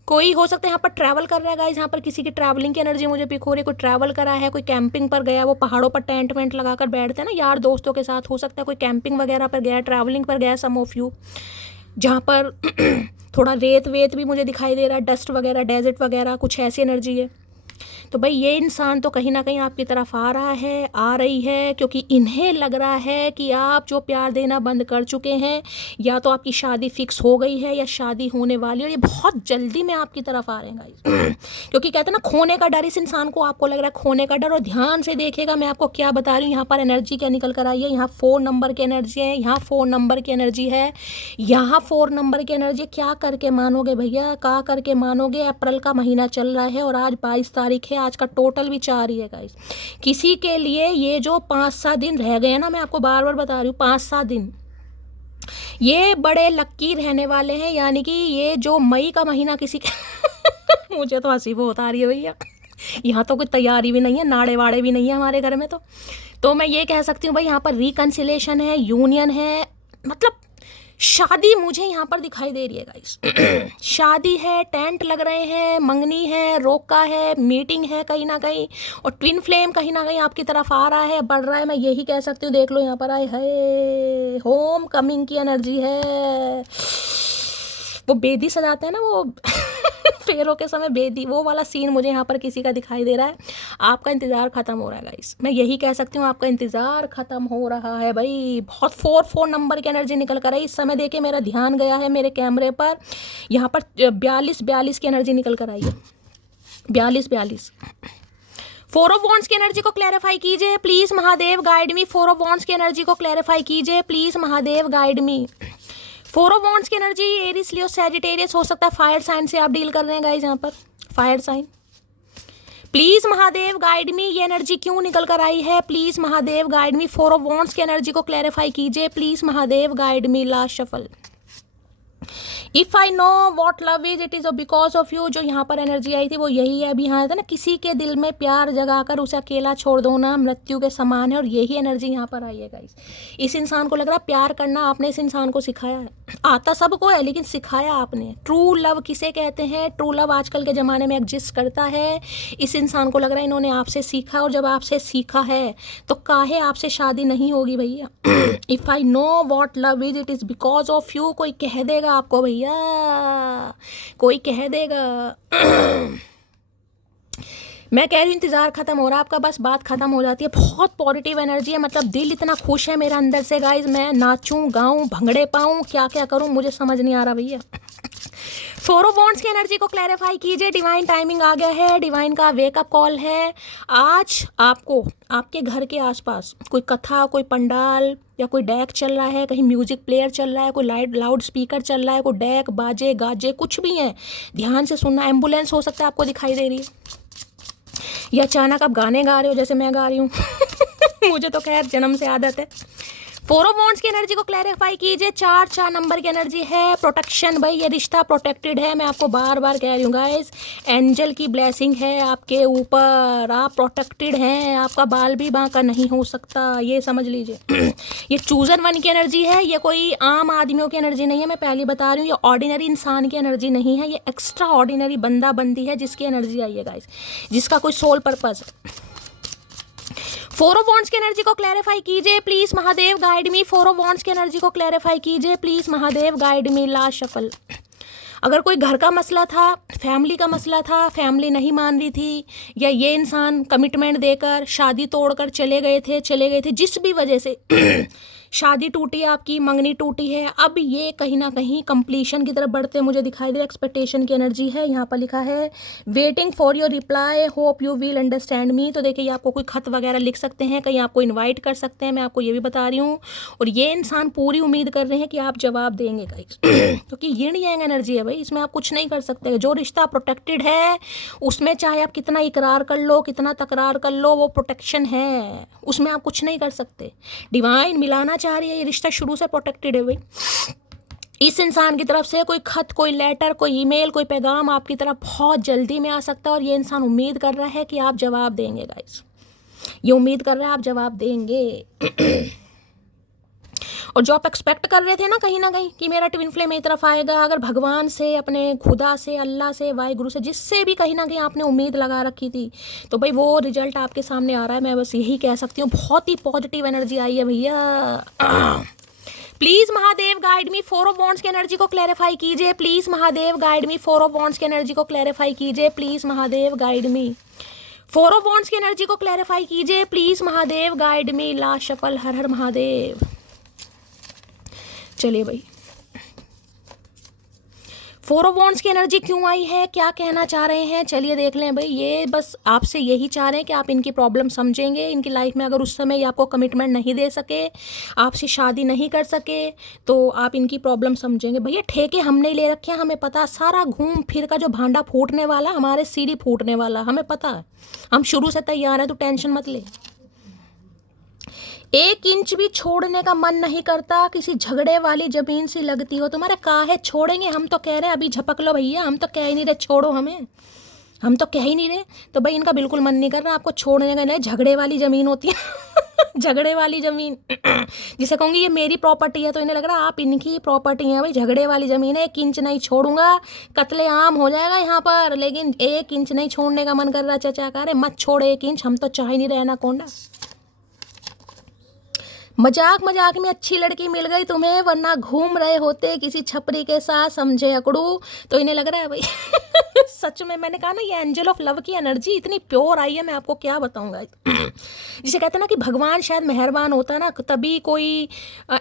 कोई हो सकता है यहाँ पर ट्रैवल कर रहा है गाइस, यहाँ पर किसी की ट्रैवलिंग की एनर्जी मुझे पिक हो रही है। कोई ट्रैवल करा है, कोई कैंपिंग पर गया, वो पहाड़ों पर टेंट वेंट लगाकर बैठते हैं ना यार दोस्तों के साथ। हो सकता है कोई कैंपिंग वगैरह पर गया, ट्रैवलिंग पर गया, सम ऑफ यू, जहाँ पर थोड़ा रेत वेत भी मुझे दिखाई दे रहा है, डस्ट वगैरह, डेजर्ट वगैरह, कुछ ऐसी एनर्जी है। तो भाई ये इंसान तो कहीं ना कहीं आपकी तरफ आ रहा है, आ रही है, क्योंककि इन्हें लग रहा है कि आप जो प्यार देना बंद कर चुके हैं, या तो आपकी शादी फिक्स हो गई है या शादी होने वाली है, और ये बहुत जल्दी में आपकी तरफ आ रहे हैं गाइस। क्योंकि कहते हैं ना खोने का डर, इस इंसान को आपको लग रहा है खोने का डर। और ध्यान से देखिएगा मैं आपको क्या बता रही हूँ, यहाँ पर एनर्जी क्या निकल कर आई है। यहाँ 4 नंबर की एनर्जी है, यहाँ 4 नंबर की एनर्जी है, यहाँ 4 नंबर की एनर्जी। क्या करके मानोगे भैया, क्या करके मानोगे। अप्रैल का महीना चल रहा है और आज 22 तारीख है, आज का टोटल भी 4 ही है गाइस। किसी के लिए ये जो 5-7 दिन रह गए हैं ना, मैं आपको बार बार बता रही हूँ, 5-7 दिन ये बड़े लक्की रहने वाले हैं। यानी कि ये जो मई का महीना किसी के मुझे तो हंसी बहुत आ रही है भैया, यहाँ तो कोई तैयारी भी नहीं है, नाड़े वाड़े भी नहीं है हमारे घर में। तो मैं ये कह सकती हूँ भाई यहाँ पर रिकन्सिलेशन है, यूनियन है, मतलब शादी मुझे यहाँ पर दिखाई दे रही है गाइस। शादी है, टेंट लग रहे हैं, मंगनी है, रोका है, मीटिंग है कहीं ना कहीं, और ट्विन फ्लेम कहीं ना कहीं आपकी तरफ आ रहा है, बढ़ रहा है। मैं यही कह सकती हूँ, देख लो यहाँ पर आए है, होम कमिंग की एनर्जी है। वो बेदी सजाते हैं ना वो फेरों के समय बेदी, वो वाला सीन मुझे यहाँ पर किसी का दिखाई दे रहा है। आपका इंतज़ार ख़त्म हो रहा है गाइस, मैं यही कह सकती हूँ, आपका इंतज़ार ख़त्म हो रहा है भाई। बहुत 4 नंबर की एनर्जी निकल कर आई इस समय। देखिए मेरा ध्यान गया है मेरे कैमरे पर, यहाँ पर 42 की एनर्जी निकल कर आई है। 42 4 ऑफ वॉन्ड्स की एनर्जी को क्लैरिफाई कीजिए please Mahadev guide me. 4 of wands की एनर्जी को क्लैरिफाई कीजिए please Mahadev guide me. 4 of wands की एनर्जी एरिस, लियो, सैजिटेरियस, हो सकता है फायर साइन से आप डील कर रहे हैं गाइस, यहाँ पर fire sign. Please Mahadev guide me, ये एनर्जी क्यों निकल कर आई है, please Mahadev guide me. 4 of wands की एनर्जी को क्लैरिफाई कीजिए please Mahadev guide me. Last shuffle. If I know what love is, it is because of you. जो यहाँ पर एनर्जी आई थी वो यही है। अभी यहाँ था ना, किसी के दिल में प्यार जगाकर उसे अकेला छोड़ दो ना, मृत्यु के समान है, और यही एनर्जी यहाँ पर आई है गाइस। इस इंसान को लग रहा है प्यार करना आपने इस इंसान को सिखाया है। आता सबको है लेकिन सिखाया आपने। ट्रू लव किसे कहते हैं, ट्रू लव आजकल के ज़माने में एग्जिस्ट करता है। इस इंसान को लग रहा है इन्होंने आपसे सीखा, और जब आपसे सीखा है तो काहे आपसे शादी नहीं होगी भैया। If I know what love is, it is because of you. कोई कह देगा आपको भैया, कोई कह देगा। मैं कह रही हूँ इंतज़ार ख़त्म हो रहा है आपका, बस बात ख़त्म हो जाती है। बहुत पॉजिटिव एनर्जी है, मतलब दिल इतना खुश है मेरा अंदर से गाइज। मैं नाचूं, गाऊं, भंगड़े पाऊं, क्या क्या करूं मुझे समझ नहीं आ रहा भैया। फोर ऑफ वॉन्ड्स की एनर्जी को क्लैरिफाई कीजिए। डिवाइन टाइमिंग आ गया है, डिवाइन का वेकअप कॉल है। आज आपको आपके घर के आसपास कोई कथा, कोई पंडाल या कोई डेक चल रहा है, कहीं म्यूजिक प्लेयर चल रहा है, कोई लाउड स्पीकर चल रहा है, कोई डेक, बाजे, गाजे कुछ भी है, ध्यान से सुनना। एम्बुलेंस हो सकता है आपको दिखाई दे रही है, या अचानक आप गाने गा रहे हो जैसे मैं गा रही हूँ मुझे तो खैर जन्म से आदत है। फोर ऑफ वॉन्ड्स की एनर्जी को क्लैरिफाई कीजिए। 4 नंबर की एनर्जी है प्रोटेक्शन। भाई ये रिश्ता प्रोटेक्टेड है, मैं आपको बार बार कह रही हूँ गाइस। एंजल की ब्लेसिंग है आपके ऊपर, आप प्रोटेक्टेड हैं, आपका बाल भी बांका नहीं हो सकता, ये समझ लीजिए ये चूजन वन की एनर्जी है, ये कोई आम आदमियों की एनर्जी नहीं है, मैं पहले बता रही हूँ। ये ऑर्डिनरी इंसान की एनर्जी नहीं है, ये एक्स्ट्रा ऑर्डिनरी बंदा बंदी है जिसकी एनर्जी आई है गाइस, जिसका कोई सोल पर्पज है। फोर ऑफ वॉन्ड्स की एनर्जी को क्लैरिफाई कीजिए please Mahadev, guide me. Four of wands की एनर्जी को क्लैरिफाई कीजिए please Mahadev, guide me. Last shuffle. अगर कोई घर का मसला था, फैमिली का मसला था, फैमिली नहीं मान रही थी, या ये इंसान कमिटमेंट देकर शादी तोड़कर चले गए थे जिस भी वजह से शादी टूटी, आपकी मंगनी टूटी है, अब ये कहीं ना कहीं कंप्लीशन की तरफ बढ़ते मुझे दिखाई दे रहा है। एक्सपेक्टेशन की एनर्जी है। यहाँ पर लिखा है waiting for your reply, hope you will understand me. तो देखिए, आपको कोई खत वगैरह लिख सकते हैं, कहीं आपको इन्वाइट कर सकते हैं, मैं आपको ये भी बता रही हूँ। और ये इंसान पूरी उम्मीद कर रहे हैं कि आप जवाब देंगे गाइस क्योंकि यिन यांग एनर्जी है भाई, इसमें आप कुछ नहीं कर सकते। जो रिश्ता प्रोटेक्टेड है उसमें चाहे आप कितना इकरार कर लो, कितना तकरार कर लो, वो प्रोटेक्शन है, उसमें आप कुछ नहीं कर सकते। डिवाइन मिलाना चाह रही है, ये रिश्ता शुरू से प्रोटेक्टेड है भाई। इस इंसान की तरफ से कोई खत, कोई लेटर, कोई ईमेल, कोई पैगाम आपकी तरफ बहुत जल्दी में आ सकता है, और ये इंसान उम्मीद कर रहा है कि आप जवाब देंगे गाइस, ये उम्मीद कर रहा है आप जवाब देंगे। और जो आप एक्सपेक्ट कर रहे थे ना कहीं कि मेरा ट्विन फ्लेम मेरी तरफ आएगा, अगर भगवान से, अपने खुदा से, अल्लाह से, वाहिगुरु से, जिससे भी कहीं ना कहीं आपने उम्मीद लगा रखी थी, तो भाई वो रिजल्ट आपके सामने आ रहा है। मैं बस यही कह सकती हूँ, बहुत ही पॉजिटिव एनर्जी आई है भैया। Please Mahadev guide me. Four of wands की एनर्जी को क्लैरिफाई कीजिए please Mahadev, guide me. Four of wands की एनर्जी को क्लैरिफाई कीजिए please Mahadev, guide me. Four of wands की एनर्जी को क्लैरिफाई कीजिए please Mahadev, guide me. Last shuffle. Har Har Mahadev. चलिए भाई, फोर ऑफ वॉन्ड्स की एनर्जी क्यों आई है, क्या कहना चाह रहे हैं, चलिए देख लें भाई। ये बस आपसे यही चाह रहे हैं कि आप इनकी प्रॉब्लम समझेंगे। इनकी लाइफ में अगर उस समय ये आपको कमिटमेंट नहीं दे सके, आपसे शादी नहीं कर सके, तो आप इनकी प्रॉब्लम समझेंगे। भैया ठेके हमने ले रखे हैं, हमें पता, सारा घूम फिर का जो भांडा फूटने वाला, हमारे सीढ़ी फूटने वाला, हमें पता है, हम शुरू से तैयार हैं, तो टेंशन मत ले। 1 इंच भी छोड़ने का मन नहीं करता, किसी झगड़े वाली जमीन सी लगती हो। तुम्हारे काहे छोड़ेंगे, हम तो कह रहे हैं अभी झपक लो भैया, हम तो कह ही नहीं रहे छोड़ो हमें, हम तो कह ही नहीं रहे। तो भाई इनका बिल्कुल मन नहीं कर रहा आपको छोड़ने का। नहीं, झगड़े वाली ज़मीन होती है झगड़े वाली ज़मीन जिसे कहूँगी ये मेरी प्रॉपर्टी है, तो इन्हें लग रहा है आप इनकी प्रॉपर्टी है। भाई झगड़े वाली ज़मीन है, 1 इंच नहीं छोड़ूंगा, कत्ले आम हो जाएगा यहाँ पर, लेकिन 1 इंच नहीं छोड़ने का मन कर रहा। चाचा कह रहे मत छोड़ 1 इंच, हम तो चाह ही नहीं रहे ना कोंडा। मजाक मजाक में अच्छी लड़की मिल गई तुम्हें, वरना घूम रहे होते किसी छपरी के साथ, समझे अकड़ू। तो इन्हें लग रहा है भाई सच में मैंने कहा ना, ये एंजल ऑफ लव की एनर्जी इतनी प्योर आई है, मैं आपको क्या बताऊंगा। जिसे कहते हैं ना कि भगवान शायद मेहरबान होता है ना, तभी कोई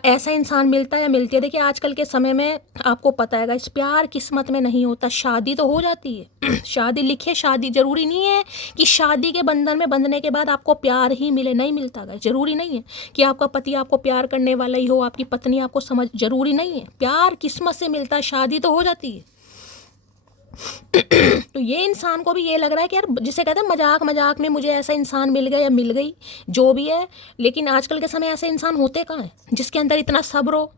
ऐसा इंसान मिलता है या मिलती है। देखिए आजकल के समय में आपको पता है इस प्यार किस्मत में नहीं होता, शादी तो हो जाती है शादी लिखे, शादी जरूरी नहीं है कि शादी के बंधन में बंधने के बाद आपको प्यार ही मिले, नहीं मिलता गाइस। जरूरी नहीं है कि आपका पति आपको प्यार करने वाला ही हो, आपकी पत्नी आपको समझ, जरूरी नहीं है। प्यार किस्मत से मिलता है, शादी तो हो जाती है। तो ये इंसान को भी ये लग रहा है कि यार, जिसे कहते हैं मजाक मजाक में मुझे ऐसा इंसान मिल गया या मिल गई, जो भी है, लेकिन आजकल के समय ऐसे इंसान होते कहाँ हैं जिसके अंदर इतना सब्र हो।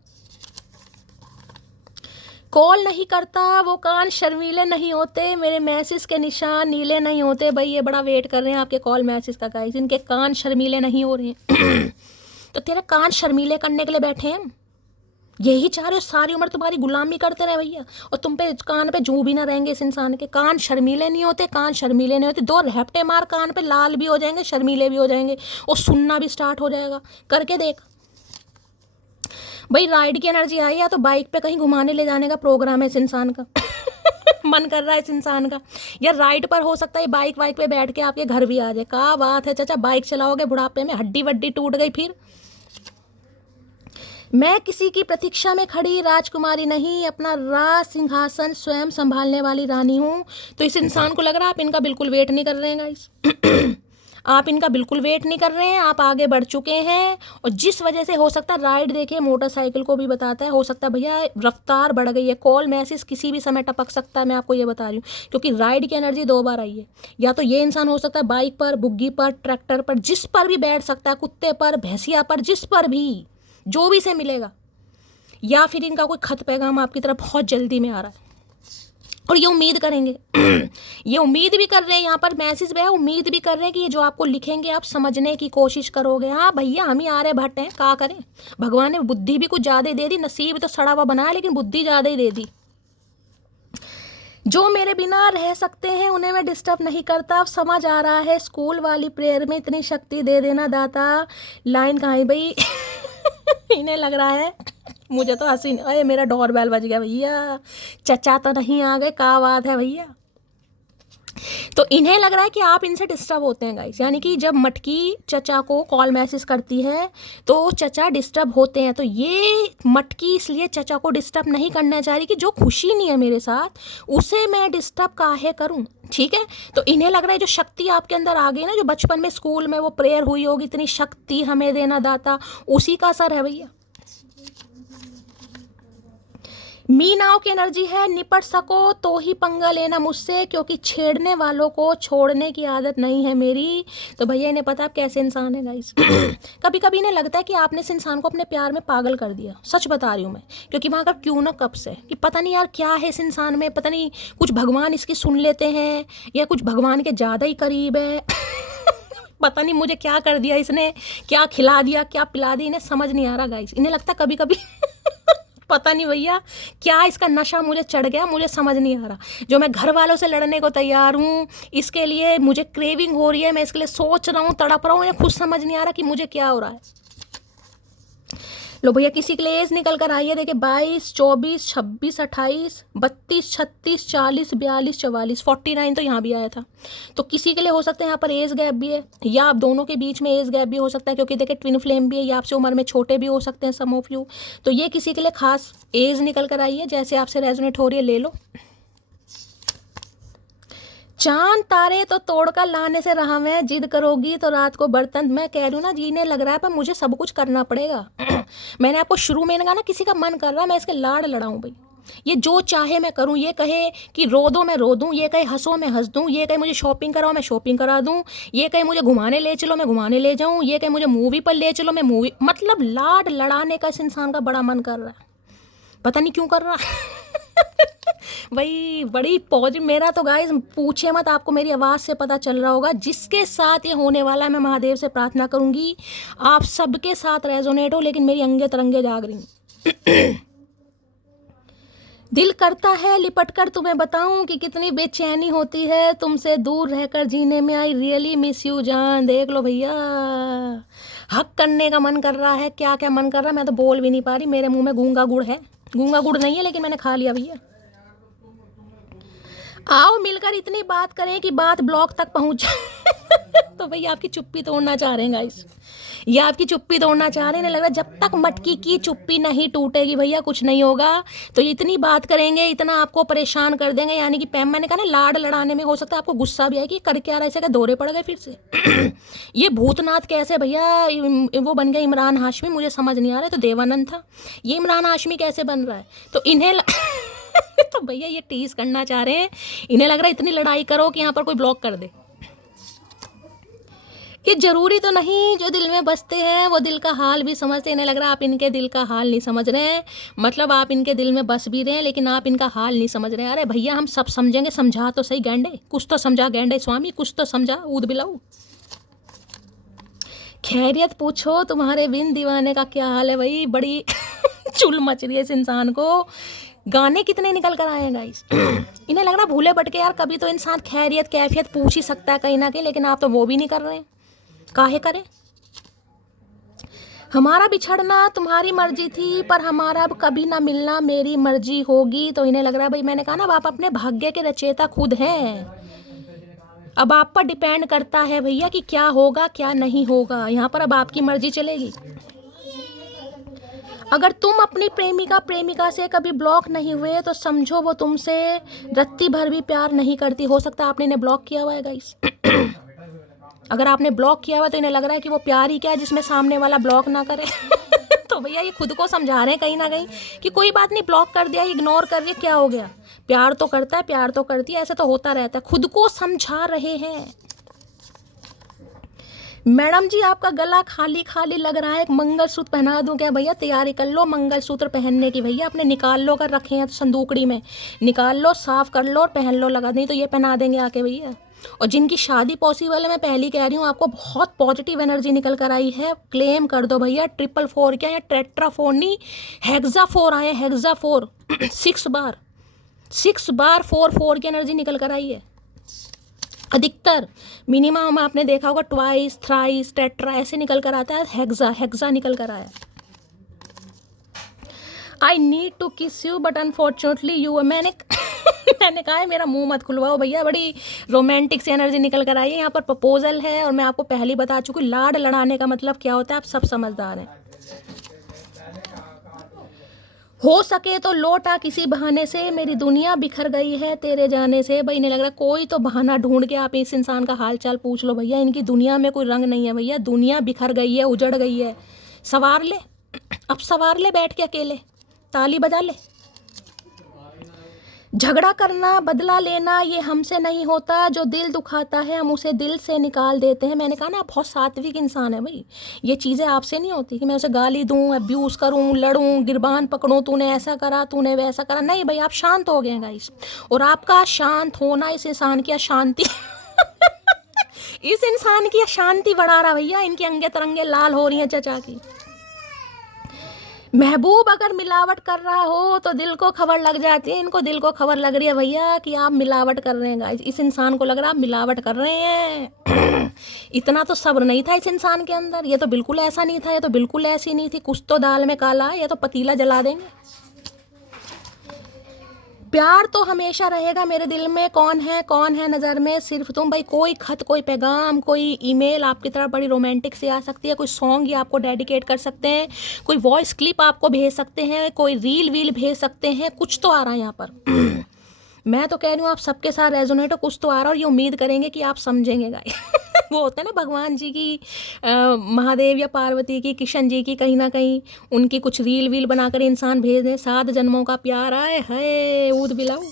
कॉल नहीं करता, वो कान शर्मीले नहीं होते, मेरे मैसेज के निशान नीले नहीं होते। भाई ये बड़ा वेट कर रहे हैं आपके कॉल मैसेज का गाइस, इनके कान शर्मीले नहीं हो रहे हैं तो तेरे कान शर्मीले करने के लिए बैठे हैं, यही चाह रहे हो सारी उम्र तुम्हारी गुलामी करते रहे भैया, और तुम पे कान पे जू भी ना रहेंगे इस इंसान के। कान शर्मीले नहीं होते, कान शर्मीले नहीं होते, 2 रैप्टे मार कान पे, लाल भी हो जाएंगे, शर्मीले भी हो जाएंगे, और सुनना भी स्टार्ट हो जाएगा। करके देख भाई। राइड की एनर्जी आई है, तो बाइक पे कहीं घुमाने ले जाने का प्रोग्राम है इस इंसान का मन कर रहा है इस इंसान का, या राइड पर हो सकता है बाइक वाइक पे बैठ के आपके घर भी आ जाए। क्या बात है चाचा, बाइक चलाओगे बुढ़ापे में, हड्डी वड्डी टूट गई फिर। मैं किसी की प्रतीक्षा में खड़ी राजकुमारी नहीं, अपना राज सिंहासन स्वयं संभालने वाली रानी हूँ। तो इस इंसान को लग रहा है आप इनका बिल्कुल वेट नहीं कर रहे हैं गाइस। आप इनका बिल्कुल वेट नहीं कर रहे हैं, आप आगे बढ़ चुके हैं। और जिस वजह से हो सकता है, राइड देखिए मोटरसाइकिल को भी बताता है, हो सकता है भैया रफ्तार बढ़ गई है, कॉल मैसेज किसी भी समय टपक सकता है, मैं आपको ये बता रही हूँ, क्योंकि राइड की एनर्जी 2 बार आई है। या तो ये इंसान हो सकता है बाइक पर, बुग्गी पर, ट्रैक्टर पर, जिस पर भी बैठ सकता है, कुत्ते पर, भैंसिया पर, जिस पर भी, जो भी से मिलेगा। या फिर इनका कोई खत पैगाम आपकी तरफ बहुत जल्दी में आ रहा है और ये उम्मीद करेंगे ये उम्मीद भी कर रहे हैं, यहाँ पर मैसेज में उम्मीद भी कर रहे हैं कि ये जो आपको लिखेंगे आप समझने की कोशिश करोगे। हाँ भैया, हम ही आर्यभट्ट हैं, क्या करें, भगवान ने बुद्धि भी कुछ ज़्यादा दे दी, नसीब तो सड़ा हुआ बनाया लेकिन बुद्धि ज़्यादा ही दे दी। जो मेरे बिना रह सकते हैं उन्हें मैं डिस्टर्ब नहीं करता। अब समझ आ रहा है, स्कूल वाली प्रेयर में इतनी शक्ति दे देना दाता। लाइन कहाँ है भाई? इन्हें लग रहा है, मुझे तो हंसी, अरे मेरा डोरबेल बज गया भैया, चचा तो नहीं आ गए, क्या बात है भैया। तो इन्हें लग रहा है कि आप इनसे डिस्टर्ब होते हैं गाइस, यानी कि जब मटकी चचा को कॉल मैसेज करती है तो चचा डिस्टर्ब होते हैं। तो ये मटकी इसलिए चचा को डिस्टर्ब नहीं करना चाह रही कि जो खुशी नहीं है मेरे साथ उसे मैं डिस्टर्ब काहे करूं, ठीक है। तो इन्हें लग रहा है जो शक्ति आपके अंदर आ गई ना, जो बचपन में स्कूल में वो प्रेयर हुई होगी, इतनी शक्ति हमें देना दाता, उसी का असर है भैया। मी नाव की एनर्जी है, निपट सको तो ही पंगा लेना मुझसे, क्योंकि छेड़ने वालों को छोड़ने की आदत नहीं है मेरी। तो भैया इन्हें पता आप कैसे इंसान है गाइस। कभी कभी इन्हें लगता है कि आपने इस इंसान को अपने प्यार में पागल कर दिया, सच बता रही हूँ मैं, क्योंकि वहाँ का क्यों ना कब से कि पता नहीं यार क्या है इस इंसान में, पता नहीं कुछ भगवान इसकी सुन लेते हैं या कुछ भगवान के ज़्यादा ही करीब है। पता नहीं मुझे क्या कर दिया इसने, क्या खिला दिया, क्या पिला दिया, इन्हें समझ नहीं आ रहा गाइस। इन्हें लगता है कभी कभी पता नहीं भैया क्या इसका नशा मुझे चढ़ गया, मुझे समझ नहीं आ रहा। जो मैं घर वालों से लड़ने को तैयार हूँ, इसके लिए मुझे क्रेविंग हो रही है, मैं इसके लिए सोच रहा हूँ, तड़प रहा हूँ, या खुद समझ नहीं आ रहा कि मुझे क्या हो रहा है। लो भैया किसी के लिए एज निकल कर आई है, देखिए 22, 24, 26, 28, 32, 36, 40, 42, 44, 49 तो यहाँ भी आया था। तो किसी के लिए हो सकता है यहाँ पर एज गैप भी है, या आप दोनों के बीच में एज गैप भी हो सकता है, क्योंकि देखिए ट्विन फ्लेम भी है, या आपसे उम्र में छोटे भी हो सकते हैं सम ऑफ यू। तो ये किसी के लिए खास एज निकल कर आई है, जैसे आपसे रेजोनेट हो रही है ले लो। चांद तारे तो तोड़कर लाने से रहा मैं, जिद करोगी तो रात को बर्तन। मैं कह रही हूँ ना, जीने लग रहा है पर मुझे सब कुछ करना पड़ेगा। मैंने आपको शुरू में कहा ना, किसी का मन कर रहा है मैं इसके लाड़ लड़ाऊँ भाई, ये जो चाहे मैं करूँ। ये कहे कि रो दो मैं रो दूँ, ये कहे हंसो मैं हंस दूँ, ये कहे मुझे शॉपिंग कराओ मैं शॉपिंग करा दूँ, ये कहे मुझे घुमाने ले चलो मैं घुमाने ले जाऊँ, ये कहे मुझे मूवी पर ले चलो मैं मूवी, मतलब लाड़ लड़ाने का इस इंसान का बड़ा मन कर रहा है, पता नहीं क्यों कर रहा है। भाई बड़ी पॉजिटिव, मेरा तो गाइस पूछे मत, आपको मेरी आवाज़ से पता चल रहा होगा जिसके साथ ये होने वाला है। मैं महादेव से प्रार्थना करूंगी आप सबके साथ रेजोनेट हो, लेकिन मेरी अंगे तरंगे जाग रही हैं। दिल करता है लिपट कर तुम्हें बताऊं कि कितनी बेचैनी होती है तुमसे दूर रहकर जीने में। आई रियली मिस यू जान। देख लो भैया, हक करने का मन कर रहा है, क्या क्या मन कर रहा है मैं तो बोल भी नहीं पा रही, मेरे मुंह में गूंगा गुड़ है, गूंगा गुड़ नहीं है लेकिन मैंने खा लिया भैया। आओ मिलकर इतनी बात करें कि बात ब्लॉक तक पहुंच जाए। तो भैया आपकी चुप्पी तोड़ना चाह रहे हैं गाइस, ये आपकी चुप्पी तोड़ना चाह रहे हैं। लग रहा है जब तक मटकी की चुप्पी नहीं टूटेगी भैया कुछ नहीं होगा। तो ये इतनी बात करेंगे, इतना आपको परेशान कर देंगे, यानी कि पैम मैंने कहा ना लाड़ लड़ाने में हो सकता है आपको गुस्सा भी आए कि कर क्या रहा है, ऐसे क्या दौरे पड़ गए फिर से। ये भूतनाथ कैसे भैया, वो बन गया इमरान हाशमी, मुझे समझ नहीं आ रहा है। तो देवानंद था, ये इमरान हाशमी कैसे बन रहा है। तो इन्हें तो भैया ये टीज करना चाह रहे हैं, इन्हें लग रहा है इतनी लड़ाई करो कि यहाँ पर कोई ब्लॉक कर दे। ये जरूरी तो नहीं, जो दिल में बसते हैं वो दिल का हाल भी समझते। इन्हें लग रहा है आप इनके दिल का हाल नहीं समझ रहे हैं, मतलब आप इनके दिल में बस भी रहे हैं लेकिन आप इनका हाल नहीं समझ रहे हैं। अरे भैया हम सब समझेंगे, समझा तो सही गेंडे, कुछ तो समझा गेंडे स्वामी, कुछ तो समझा ऊद बिलाऊ। खैरियत पूछो तुम्हारे बिन दीवाने का क्या हाल है। भाई बड़ी चुल मच रही है इस इंसान को। गाने कितने निकल कर आए हैं गाइस। इन्हें लग रहा भूले भटके यार, कभी तो इंसान खैरियत कैफियत पूछ ही सकता है कहीं ना कहीं, लेकिन आप तो वो भी नहीं कर रहे हैं, काहे करें। हमारा बिछड़ना तुम्हारी मर्जी थी पर हमारा अब कभी ना मिलना मेरी मर्जी होगी। तो इन्हें लग रहा है भाई मैंने कहा ना आप अपने भाग्य के रचयिता खुद हैं, अब आप पर डिपेंड करता है भैया कि क्या होगा क्या नहीं होगा, यहाँ पर अब आपकी मर्जी चलेगी। अगर तुम अपनी प्रेमिका से कभी ब्लॉक नहीं हुए तो समझो वो तुमसे रत्ती भर भी प्यार नहीं करती। हो सकता है आपने इन्हें ब्लॉक किया हुआ है गाइस। अगर आपने ब्लॉक किया हुआ तो इन्हें लग रहा है कि वो प्यार ही क्या है जिसमें सामने वाला ब्लॉक ना करे। तो भैया ये खुद को समझा रहे हैं कहीं ना कहीं कि कोई बात नहीं, ब्लॉक कर दिया, इग्नोर कर दिया, क्या हो गया, प्यार तो करता है, प्यार तो करती है, ऐसे तो होता रहता है। खुद को समझा रहे हैं। मैडम जी आपका गला खाली खाली लग रहा है, एक मंगलसूत्र पहना दूं क्या भैया? तैयारी कर लो मंगलसूत्र पहनने की भैया, अपने निकाल लो, कर रखे हैं संदूकड़ी में, निकाल लो, साफ कर लो और पहन लो, लगा नहीं तो ये पहना देंगे आके भैया। और जिनकी शादी पॉसिबल है, मैं पहली कह रही हूँ आपको, बहुत पॉजिटिव एनर्जी निकल कर आई है, क्लेम कर दो भैया। 444 क्या, या टेट्राफोर नहीं, हेक्साफोर आए, हेक्साफोर। 6 बार 4 की एनर्जी निकल कर आई है। अधिकतर मिनिमम आपने देखा होगा ट्वाइस, थ्राइस, टेट्रा ऐसे निकल कर आता है, हेक्सा निकल कर आया। आई नीड टू किस यू बट अनफॉर्चुनेटली यू, मैंने कहा है मेरा मुंह मत खुलवाओ भैया, बड़ी रोमांटिक सी एनर्जी निकल कर आई है। यहाँ पर प्रपोजल है और मैं आपको पहले बता चुकी हूँ, लाड लड़ाने का मतलब क्या होता है, आप सब समझदार हैं। हो सके तो लौटा किसी बहाने से, मेरी दुनिया बिखर गई है तेरे जाने से। भाई इन्हें लग रहा है कोई तो बहाना ढूंढ के आप इस इंसान का हाल चाल पूछ लो भैया। इनकी दुनिया में कोई रंग नहीं है भैया, दुनिया बिखर गई है, उजड़ गई है। सवार ले, अब सवार ले बैठ के अकेले, ताली बजा ले। झगड़ा करना, बदला लेना, ये हमसे नहीं होता। जो दिल दुखाता है हम उसे दिल से निकाल देते हैं। मैंने कहा ना आप बहुत सात्विक इंसान है भाई, ये चीज़ें आपसे नहीं होती कि मैं उसे गाली दूं, अब्यूज़ करूं, लड़ूं, गिरबान पकड़ूं, तूने ऐसा करा, तूने वैसा करा। नहीं भाई, आप शांत हो गए हैं गाइस, और आपका शांत होना इस इंसान की अशांति इस इंसान की अशांति बढ़ा रहा भैया। इनकी अंगे तरंगे लाल हो रही हैं चचा की। महबूब अगर मिलावट कर रहा हो तो दिल को खबर लग जाती है। इनको दिल को खबर लग रही है भैया कि आप मिलावट कर रहे हैं गाइस। इस इंसान को लग रहा है आप मिलावट कर रहे हैं। इतना तो सब्र नहीं था इस इंसान के अंदर, ये तो बिल्कुल ऐसा नहीं था, ये तो बिल्कुल ऐसी नहीं थी। कुछ तो दाल में काला है, ये तो पतीला जला देंगे। प्यार तो हमेशा रहेगा मेरे दिल में, कौन है नज़र में, सिर्फ तुम। भाई कोई खत, कोई पैगाम, कोई ईमेल आपकी तरफ बड़ी रोमांटिक से आ सकती है, कोई सॉन्ग ये आपको डेडिकेट कर सकते हैं, कोई वॉइस क्लिप आपको भेज सकते हैं, कोई रील वील भेज सकते हैं, कुछ तो आ रहा है यहाँ पर। मैं तो कह रही हूँ आप सबके साथ रेजोनेट हो, कुछ तो आ रहा है, और ये उम्मीद करेंगे कि आप समझेंगे गाइस। वो होता है ना भगवान जी की, महादेव या पार्वती की, किशन जी की, कहीं ना कहीं उनकी कुछ रील वील बनाकर इंसान भेज दें, 7 जन्मों का प्यार आए है ऊद बिलाऊ।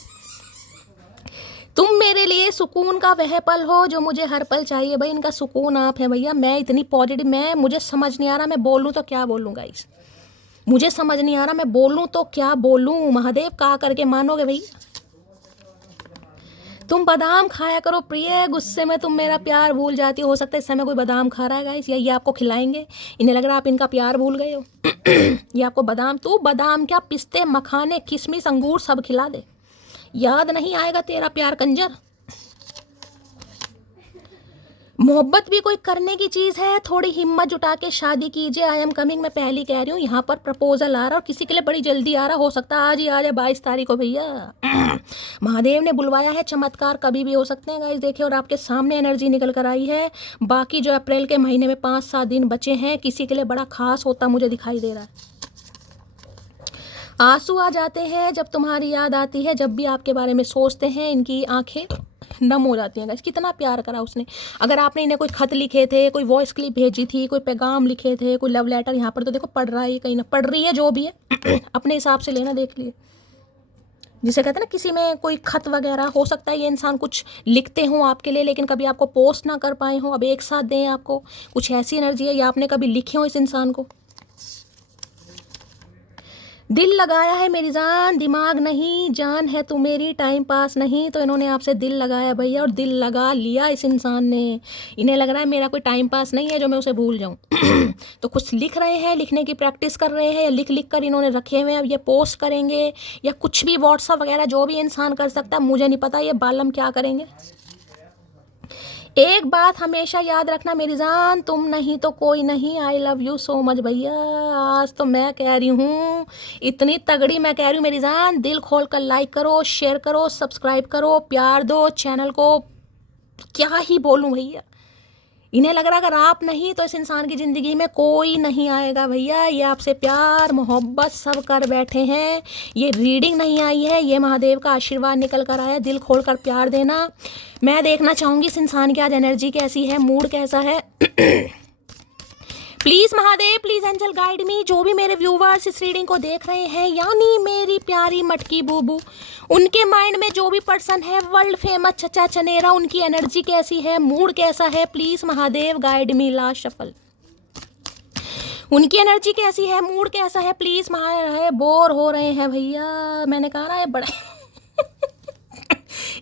तुम मेरे लिए सुकून का वह पल हो जो मुझे हर पल चाहिए। भाई इनका सुकून आप है भैया। मैं इतनी पॉजिटिव, मुझे समझ नहीं आ रहा मैं बोलूँ तो क्या बोलूँ गाइस, मुझे समझ नहीं आ रहा मैं बोलूँ तो क्या बोलूँ। महादेव कहा करके मानोगे भैया। तुम बादाम खाया करो प्रिय, गुस्से में तुम मेरा प्यार भूल जाती हो। सकता है इस समय कोई बादाम खा रहा है गाइस, या ये आपको खिलाएंगे, इन्हें लग रहा है आप इनका प्यार भूल गए हो। ये आपको बादाम, तू बादाम क्या, पिस्ते, मखाने, किशमिश, अंगूर सब खिला दे, याद नहीं आएगा तेरा प्यार कंजर। मोहब्बत भी कोई करने की चीज़ है, थोड़ी हिम्मत जुटा के शादी कीजिए। आई एम कमिंग, मैं पहली कह रही हूँ। यहाँ पर प्रपोजल आ रहा है और किसी के लिए बड़ी जल्दी आ रहा, हो सकता है आज ही आ जाए, 22 तारीख को भैया। महादेव ने बुलवाया है, चमत्कार कभी भी हो सकते हैं गाइस। देखिए, और आपके सामने एनर्जी निकल कर आई है। बाकी जो अप्रैल के महीने में 5-7 दिन बचे हैं, किसी के लिए बड़ा खास होता मुझे दिखाई दे रहा है। आंसू आ जाते हैं जब तुम्हारी याद आती है, जब भी आपके बारे में सोचते हैं इनकी आंखें नम हो जाती हैं गाइस। कितना प्यार करा उसने। अगर आपने इन्हें कोई खत लिखे थे, कोई वॉइस क्लिप भेजी थी, कोई पैगाम लिखे थे, कोई लव लेटर, यहाँ पर तो देखो पढ़ रहा है, कहीं ना पढ़ रही है, जो भी है अपने हिसाब से लेना, देख लिए। जिसे कहते हैं ना किसी में कोई खत वगैरह, हो सकता है ये इंसान कुछ लिखते हों आपके लिए लेकिन कभी आपको पोस्ट ना कर पाए हों, अब एक साथ दें आपको, कुछ ऐसी एनर्जी है, या आपने कभी लिखे हो इस इंसान को। दिल लगाया है मेरी जान, दिमाग नहीं, जान है तू मेरी, टाइम पास नहीं। तो इन्होंने आपसे दिल लगाया भैया, और दिल लगा लिया इस इंसान ने। इन्हें लग रहा है मेरा कोई टाइम पास नहीं है जो मैं उसे भूल जाऊं। तो कुछ लिख रहे हैं, लिखने की प्रैक्टिस कर रहे हैं, या लिख लिख कर इन्होंने रखे हुए हैं, अब ये पोस्ट करेंगे या कुछ भी, व्हाट्सअप वगैरह जो भी इंसान कर सकता है, मुझे नहीं पता ये बालम क्या करेंगे। एक बात हमेशा याद रखना मेरी जान, तुम नहीं तो कोई नहीं। आई लव यू सो मच भैया। आज तो मैं कह रही हूँ, इतनी तगड़ी मैं कह रही हूँ मेरी जान। दिल खोल कर लाइक करो, शेयर करो, सब्सक्राइब करो, प्यार दो चैनल को। क्या ही बोलूँ भैया, इन्हें लग रहा अगर आप नहीं तो इस इंसान की ज़िंदगी में कोई नहीं आएगा भैया। ये आपसे प्यार मोहब्बत सब कर बैठे हैं। ये रीडिंग नहीं आई है, ये महादेव का आशीर्वाद निकल कर आया। दिल खोल कर प्यार देना। मैं देखना चाहूँगी इस इंसान की आज एनर्जी कैसी है, मूड कैसा है। Please Mahadev, please angel guide me. जो भी मेरे व्यूवर्स इस रीडिंग को देख रहे हैं, यानी मेरी प्यारी मटकी बूबू, उनके माइंड में जो भी पर्सन है वर्ल्ड फेमस चचा चनेरा, उनकी एनर्जी कैसी है, मूड कैसा है, please Mahadev guide me. Last shuffle. उनकी एनर्जी कैसी है, मूड कैसा है, प्लीज़ महादेव। बोर हो रहे हैं भैया, मैंने कहा ना ये बड़ा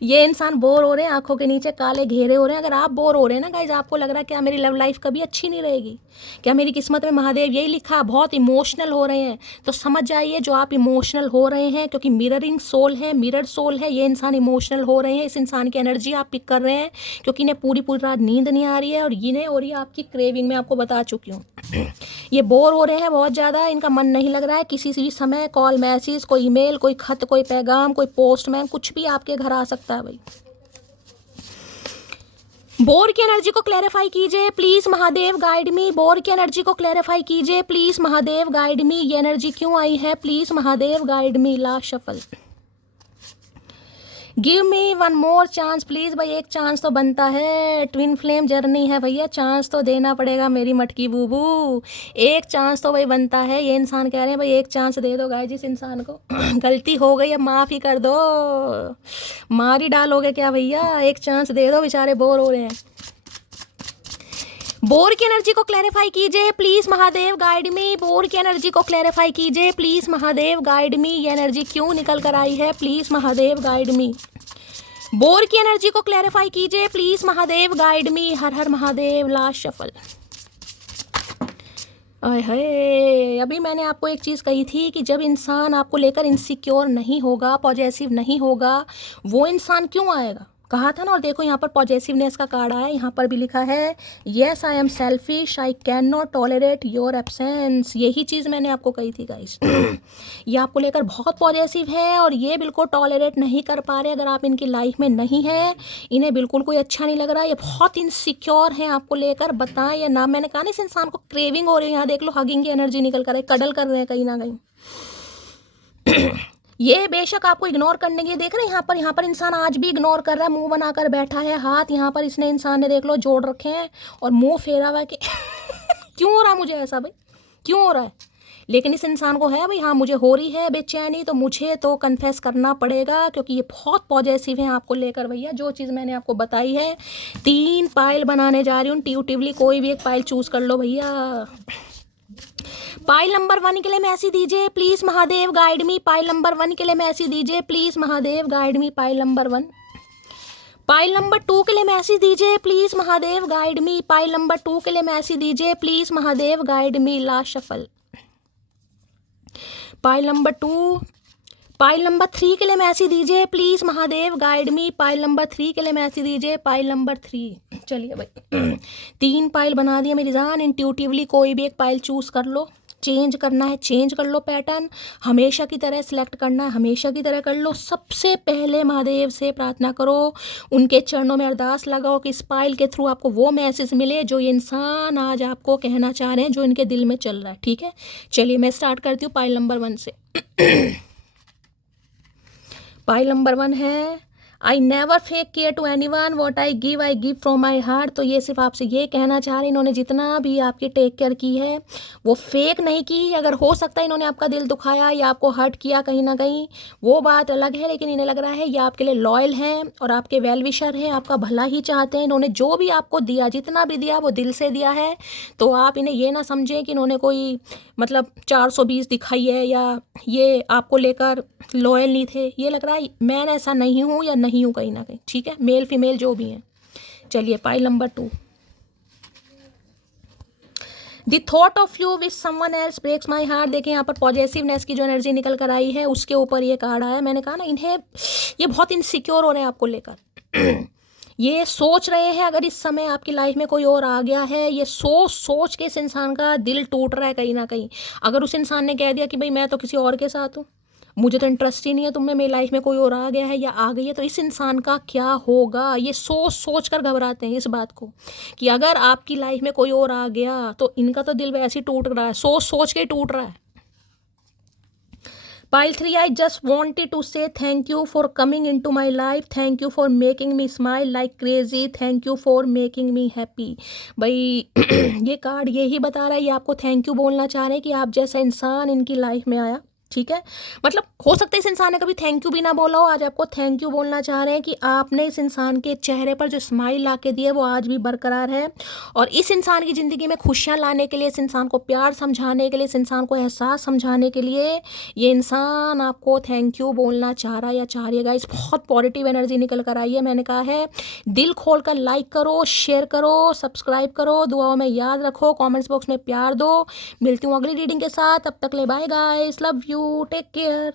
ये इंसान बोर हो रहे हैं, आंखों के नीचे काले घेरे हो रहे हैं। अगर आप बोर हो रहे हैं ना गाइज, आपको लग रहा है क्या मेरी लव लाइफ कभी अच्छी नहीं रहेगी, क्या मेरी किस्मत में महादेव यही लिखा, बहुत इमोशनल हो रहे हैं, तो समझ जाइए जो आप इमोशनल हो रहे हैं, क्योंकि मिररिंग सोल है, मिरर सोल है, ये इंसान इमोशनल हो रहे हैं। इस इंसान की एनर्जी आप पिक कर रहे हैं, क्योंकि इन्हें पूरी पूरी रात नींद नहीं आ रही है, और इन्हें हो रही है आपकी क्रेविंग, मैं आपको बता चुकी हूँ। ये बोर हो रहे हैं बहुत ज़्यादा, इनका मन नहीं लग रहा है। किसी भी समय कॉल मैसेज, कोई ईमेल, कोई खत, कोई पैगाम, कोई पोस्टमैन, कुछ भी आपके घर आ सकता है भाई। बोर की एनर्जी को क्लैरिफाई कीजिए please Mahadev guide me. Bore की एनर्जी को क्लैरिफाई कीजिए प्लीज़ महादेव गाइड मी। ये एनर्जी क्यों आई है, please Mahadev guide me. Last shuffle. Give me one more chance please. भाई एक चांस तो बनता है, ट्विन फ्लेम जर्नी है भैया, चांस तो देना पड़ेगा मेरी मटकी बूबू, एक चांस तो भाई बनता है। ये इंसान कह रहे हैं भाई एक चांस दे दो गाइस जिस इंसान को। गलती हो गई अब माफ़ ही कर दो, मार ही डालोगे क्या भैया, एक चांस दे दो, बेचारे बोर हो रहे हैं। बोर की एनर्जी को क्लैरिफाई कीजिए please Mahadev guide me. Bore की एनर्जी को क्लैरिफाई कीजिए प्लीज़ महादेव गाइड मी। ये एनर्जी क्यों निकल कर आई है, please Mahadev guide me. Bore की एनर्जी को क्लैरिफाई कीजिए please Mahadev guide me. Her Har Mahadev. Last shuffle. अरे अभी मैंने आपको एक चीज़ कही थी कि जब इंसान आपको लेकर इनसिक्योर नहीं होगा, पॉजिटिव नहीं होगा, वो इंसान क्यों आएगा, कहा था ना। और देखो यहाँ पर पॉजिटिवनेस का कार्ड आया, यहाँ पर भी लिखा है yes I am selfish, I can not tolerate your absence. यही चीज़ मैंने आपको कही थी गाइस। ये आपको लेकर बहुत पॉजिटिव है और ये बिल्कुल टॉलरेट नहीं कर पा रहे। अगर आप इनकी लाइफ में नहीं हैं, इन्हें बिल्कुल कोई अच्छा नहीं लग रहा, ये बहुत इनसिक्योर हैं आपको लेकर। बताएं या ना, मैंने कहा ना इस इंसान को क्रेविंग हो रही है। यहाँ देख लो हगिंग की एनर्जी निकल कर है, कडल कर रहे हैं कहीं ना कहीं। ये बेशक आपको इग्नोर करने की, देख रहे हैं यहाँ पर इंसान आज भी इग्नोर कर रहा है, मुंह बनाकर बैठा है, हाथ यहाँ पर इसने इंसान ने देख लो जोड़ रखे हैं और मुंह फेरा हुआ है कि क्यों हो रहा मुझे ऐसा भाई, क्यों हो रहा है। लेकिन इस इंसान को है भाई, हाँ मुझे हो रही है बेचैनी, तो मुझे तो कन्फेस करना पड़ेगा, क्योंकि ये बहुत पॉजिटिव हैं आपको लेकर भैया। जो चीज़ मैंने आपको बताई है, 3 पाइल बनाने जा रही हूँ इंट्यूटिवली, कोई भी एक पाइल चूज़ कर लो भैया। पाइल नंबर 1 के लिए मैसेज दीजिए please Mahadev guide me. Pile number 1 के लिए मैसेज दीजिए please Mahadev guide me. Pile number 1। Pile number 2 के लिए मैसेज दीजिए please Mahadev guide me. Pile number 2 के लिए मैसेज दीजिए please Mahadev guide me. Last shuffle. Pile number 2। Pile number 3 के लिए मैसेज दीजिए please Mahadev guide me. Pile number 3 के लिए मैसेज दीजिए। Pile number 3। चलिए भाई 3 पाइल बना दिए मेरी जान। इंट्यूटिवली कोई भी एक पाइल चूज़ कर लो, चेंज करना है चेंज कर लो, पैटर्न हमेशा की तरह सिलेक्ट करना है हमेशा की तरह कर लो। सबसे पहले महादेव से प्रार्थना करो, उनके चरणों में अरदास लगाओ कि इस पाइल के थ्रू आपको वो मैसेज मिले जो ये इंसान आज आपको कहना चाह रहे हैं, जो इनके दिल में चल रहा है। ठीक है, चलिए मैं स्टार्ट करती हूँ पाइल नंबर 1 से। पाइल नंबर 1 है I never fake care to anyone, what I give from my heart. तो ये सिर्फ आपसे ये कहना चाह रहे हैं, इन्होंने जितना भी आपकी टेक केयर की है वो फेक नहीं की। अगर हो सकता है इन्होंने आपका दिल दुखाया या आपको हर्ट किया कहीं ना कहीं, वो बात अलग है, लेकिन इन्हें लग रहा है ये आपके लिए लॉयल हैं और आपके वेल विशर हैं, आपका भला ही चाहते हैं। इन्होंने जो भी आपको दिया, जितना भी दिया, वो दिल से दिया है। तो आप इन्हें ये ना समझें कि इन्होंने कोई मतलब 420 दिखाई है या ये आपको लेकर लॉयल नहीं थे। ये लग रहा है मैं ऐसा नहीं हूँ या नहीं हूँ कहीं ना कहीं। ठीक है, मेल फीमेल जो भी हैं। चलिए pile number 2। The thought of you with someone else breaks my heart. देखिए यहाँ पर पॉजिटिवनेस की जो एनर्जी निकल कर आई है उसके ऊपर ये कार्ड आया। मैंने कहा ना इन्हें, ये बहुत इनसिक्योर हो रहे हैं आपको लेकर। ये सोच रहे हैं अगर इस समय आपकी लाइफ में कोई और आ गया है, ये सोच के इस इंसान का दिल टूट रहा है कहीं ना कहीं। अगर उस इंसान ने कह दिया कि भाई मैं तो किसी और के साथ हूँ, मुझे तो इंटरेस्ट ही नहीं है तुम में, मेरी लाइफ में कोई और आ गया है या आ गई है तो इस इंसान का क्या होगा, ये सोच सोच कर घबराते हैं इस बात को कि अगर आपकी लाइफ में कोई और आ गया तो इनका तो दिल वैसे ही टूट रहा है, सोच सोच के ही टूट रहा है। Pile 3, I just wanted to say thank you for coming into my life. Thank you for making me smile like crazy. Thank you for making me happy. भाई ये कार्ड यही बता रहा है, ये आपको थैंक यू बोलना चाह रहे हैं कि आप जैसा इंसान इनकी लाइफ में आया। ठीक है, मतलब हो सकता है इस इंसान ने कभी थैंक यू भी ना बोला हो, आज आपको थैंक यू बोलना चाह रहे हैं कि आपने इस इंसान के चेहरे पर जो स्माइल ला के दी है वो आज भी बरकरार है। और इस इंसान की ज़िंदगी में खुशियाँ लाने के लिए, इस इंसान को प्यार समझाने के लिए, इस इंसान को एहसास समझाने के लिए ये इंसान आपको थैंक यू बोलना चाह रहा है या चाह रही है। गाइस बहुत पॉजिटिव एनर्जी निकल कर आई है। मैंने कहा है दिल खोल कर लाइक करो, शेयर करो, सब्सक्राइब करो, दुआओं में याद रखो, कमेंट्स बॉक्स में प्यार दो। मिलती हूँ अगली रीडिंग के साथ, तब तक ले bye guys, love you, take care.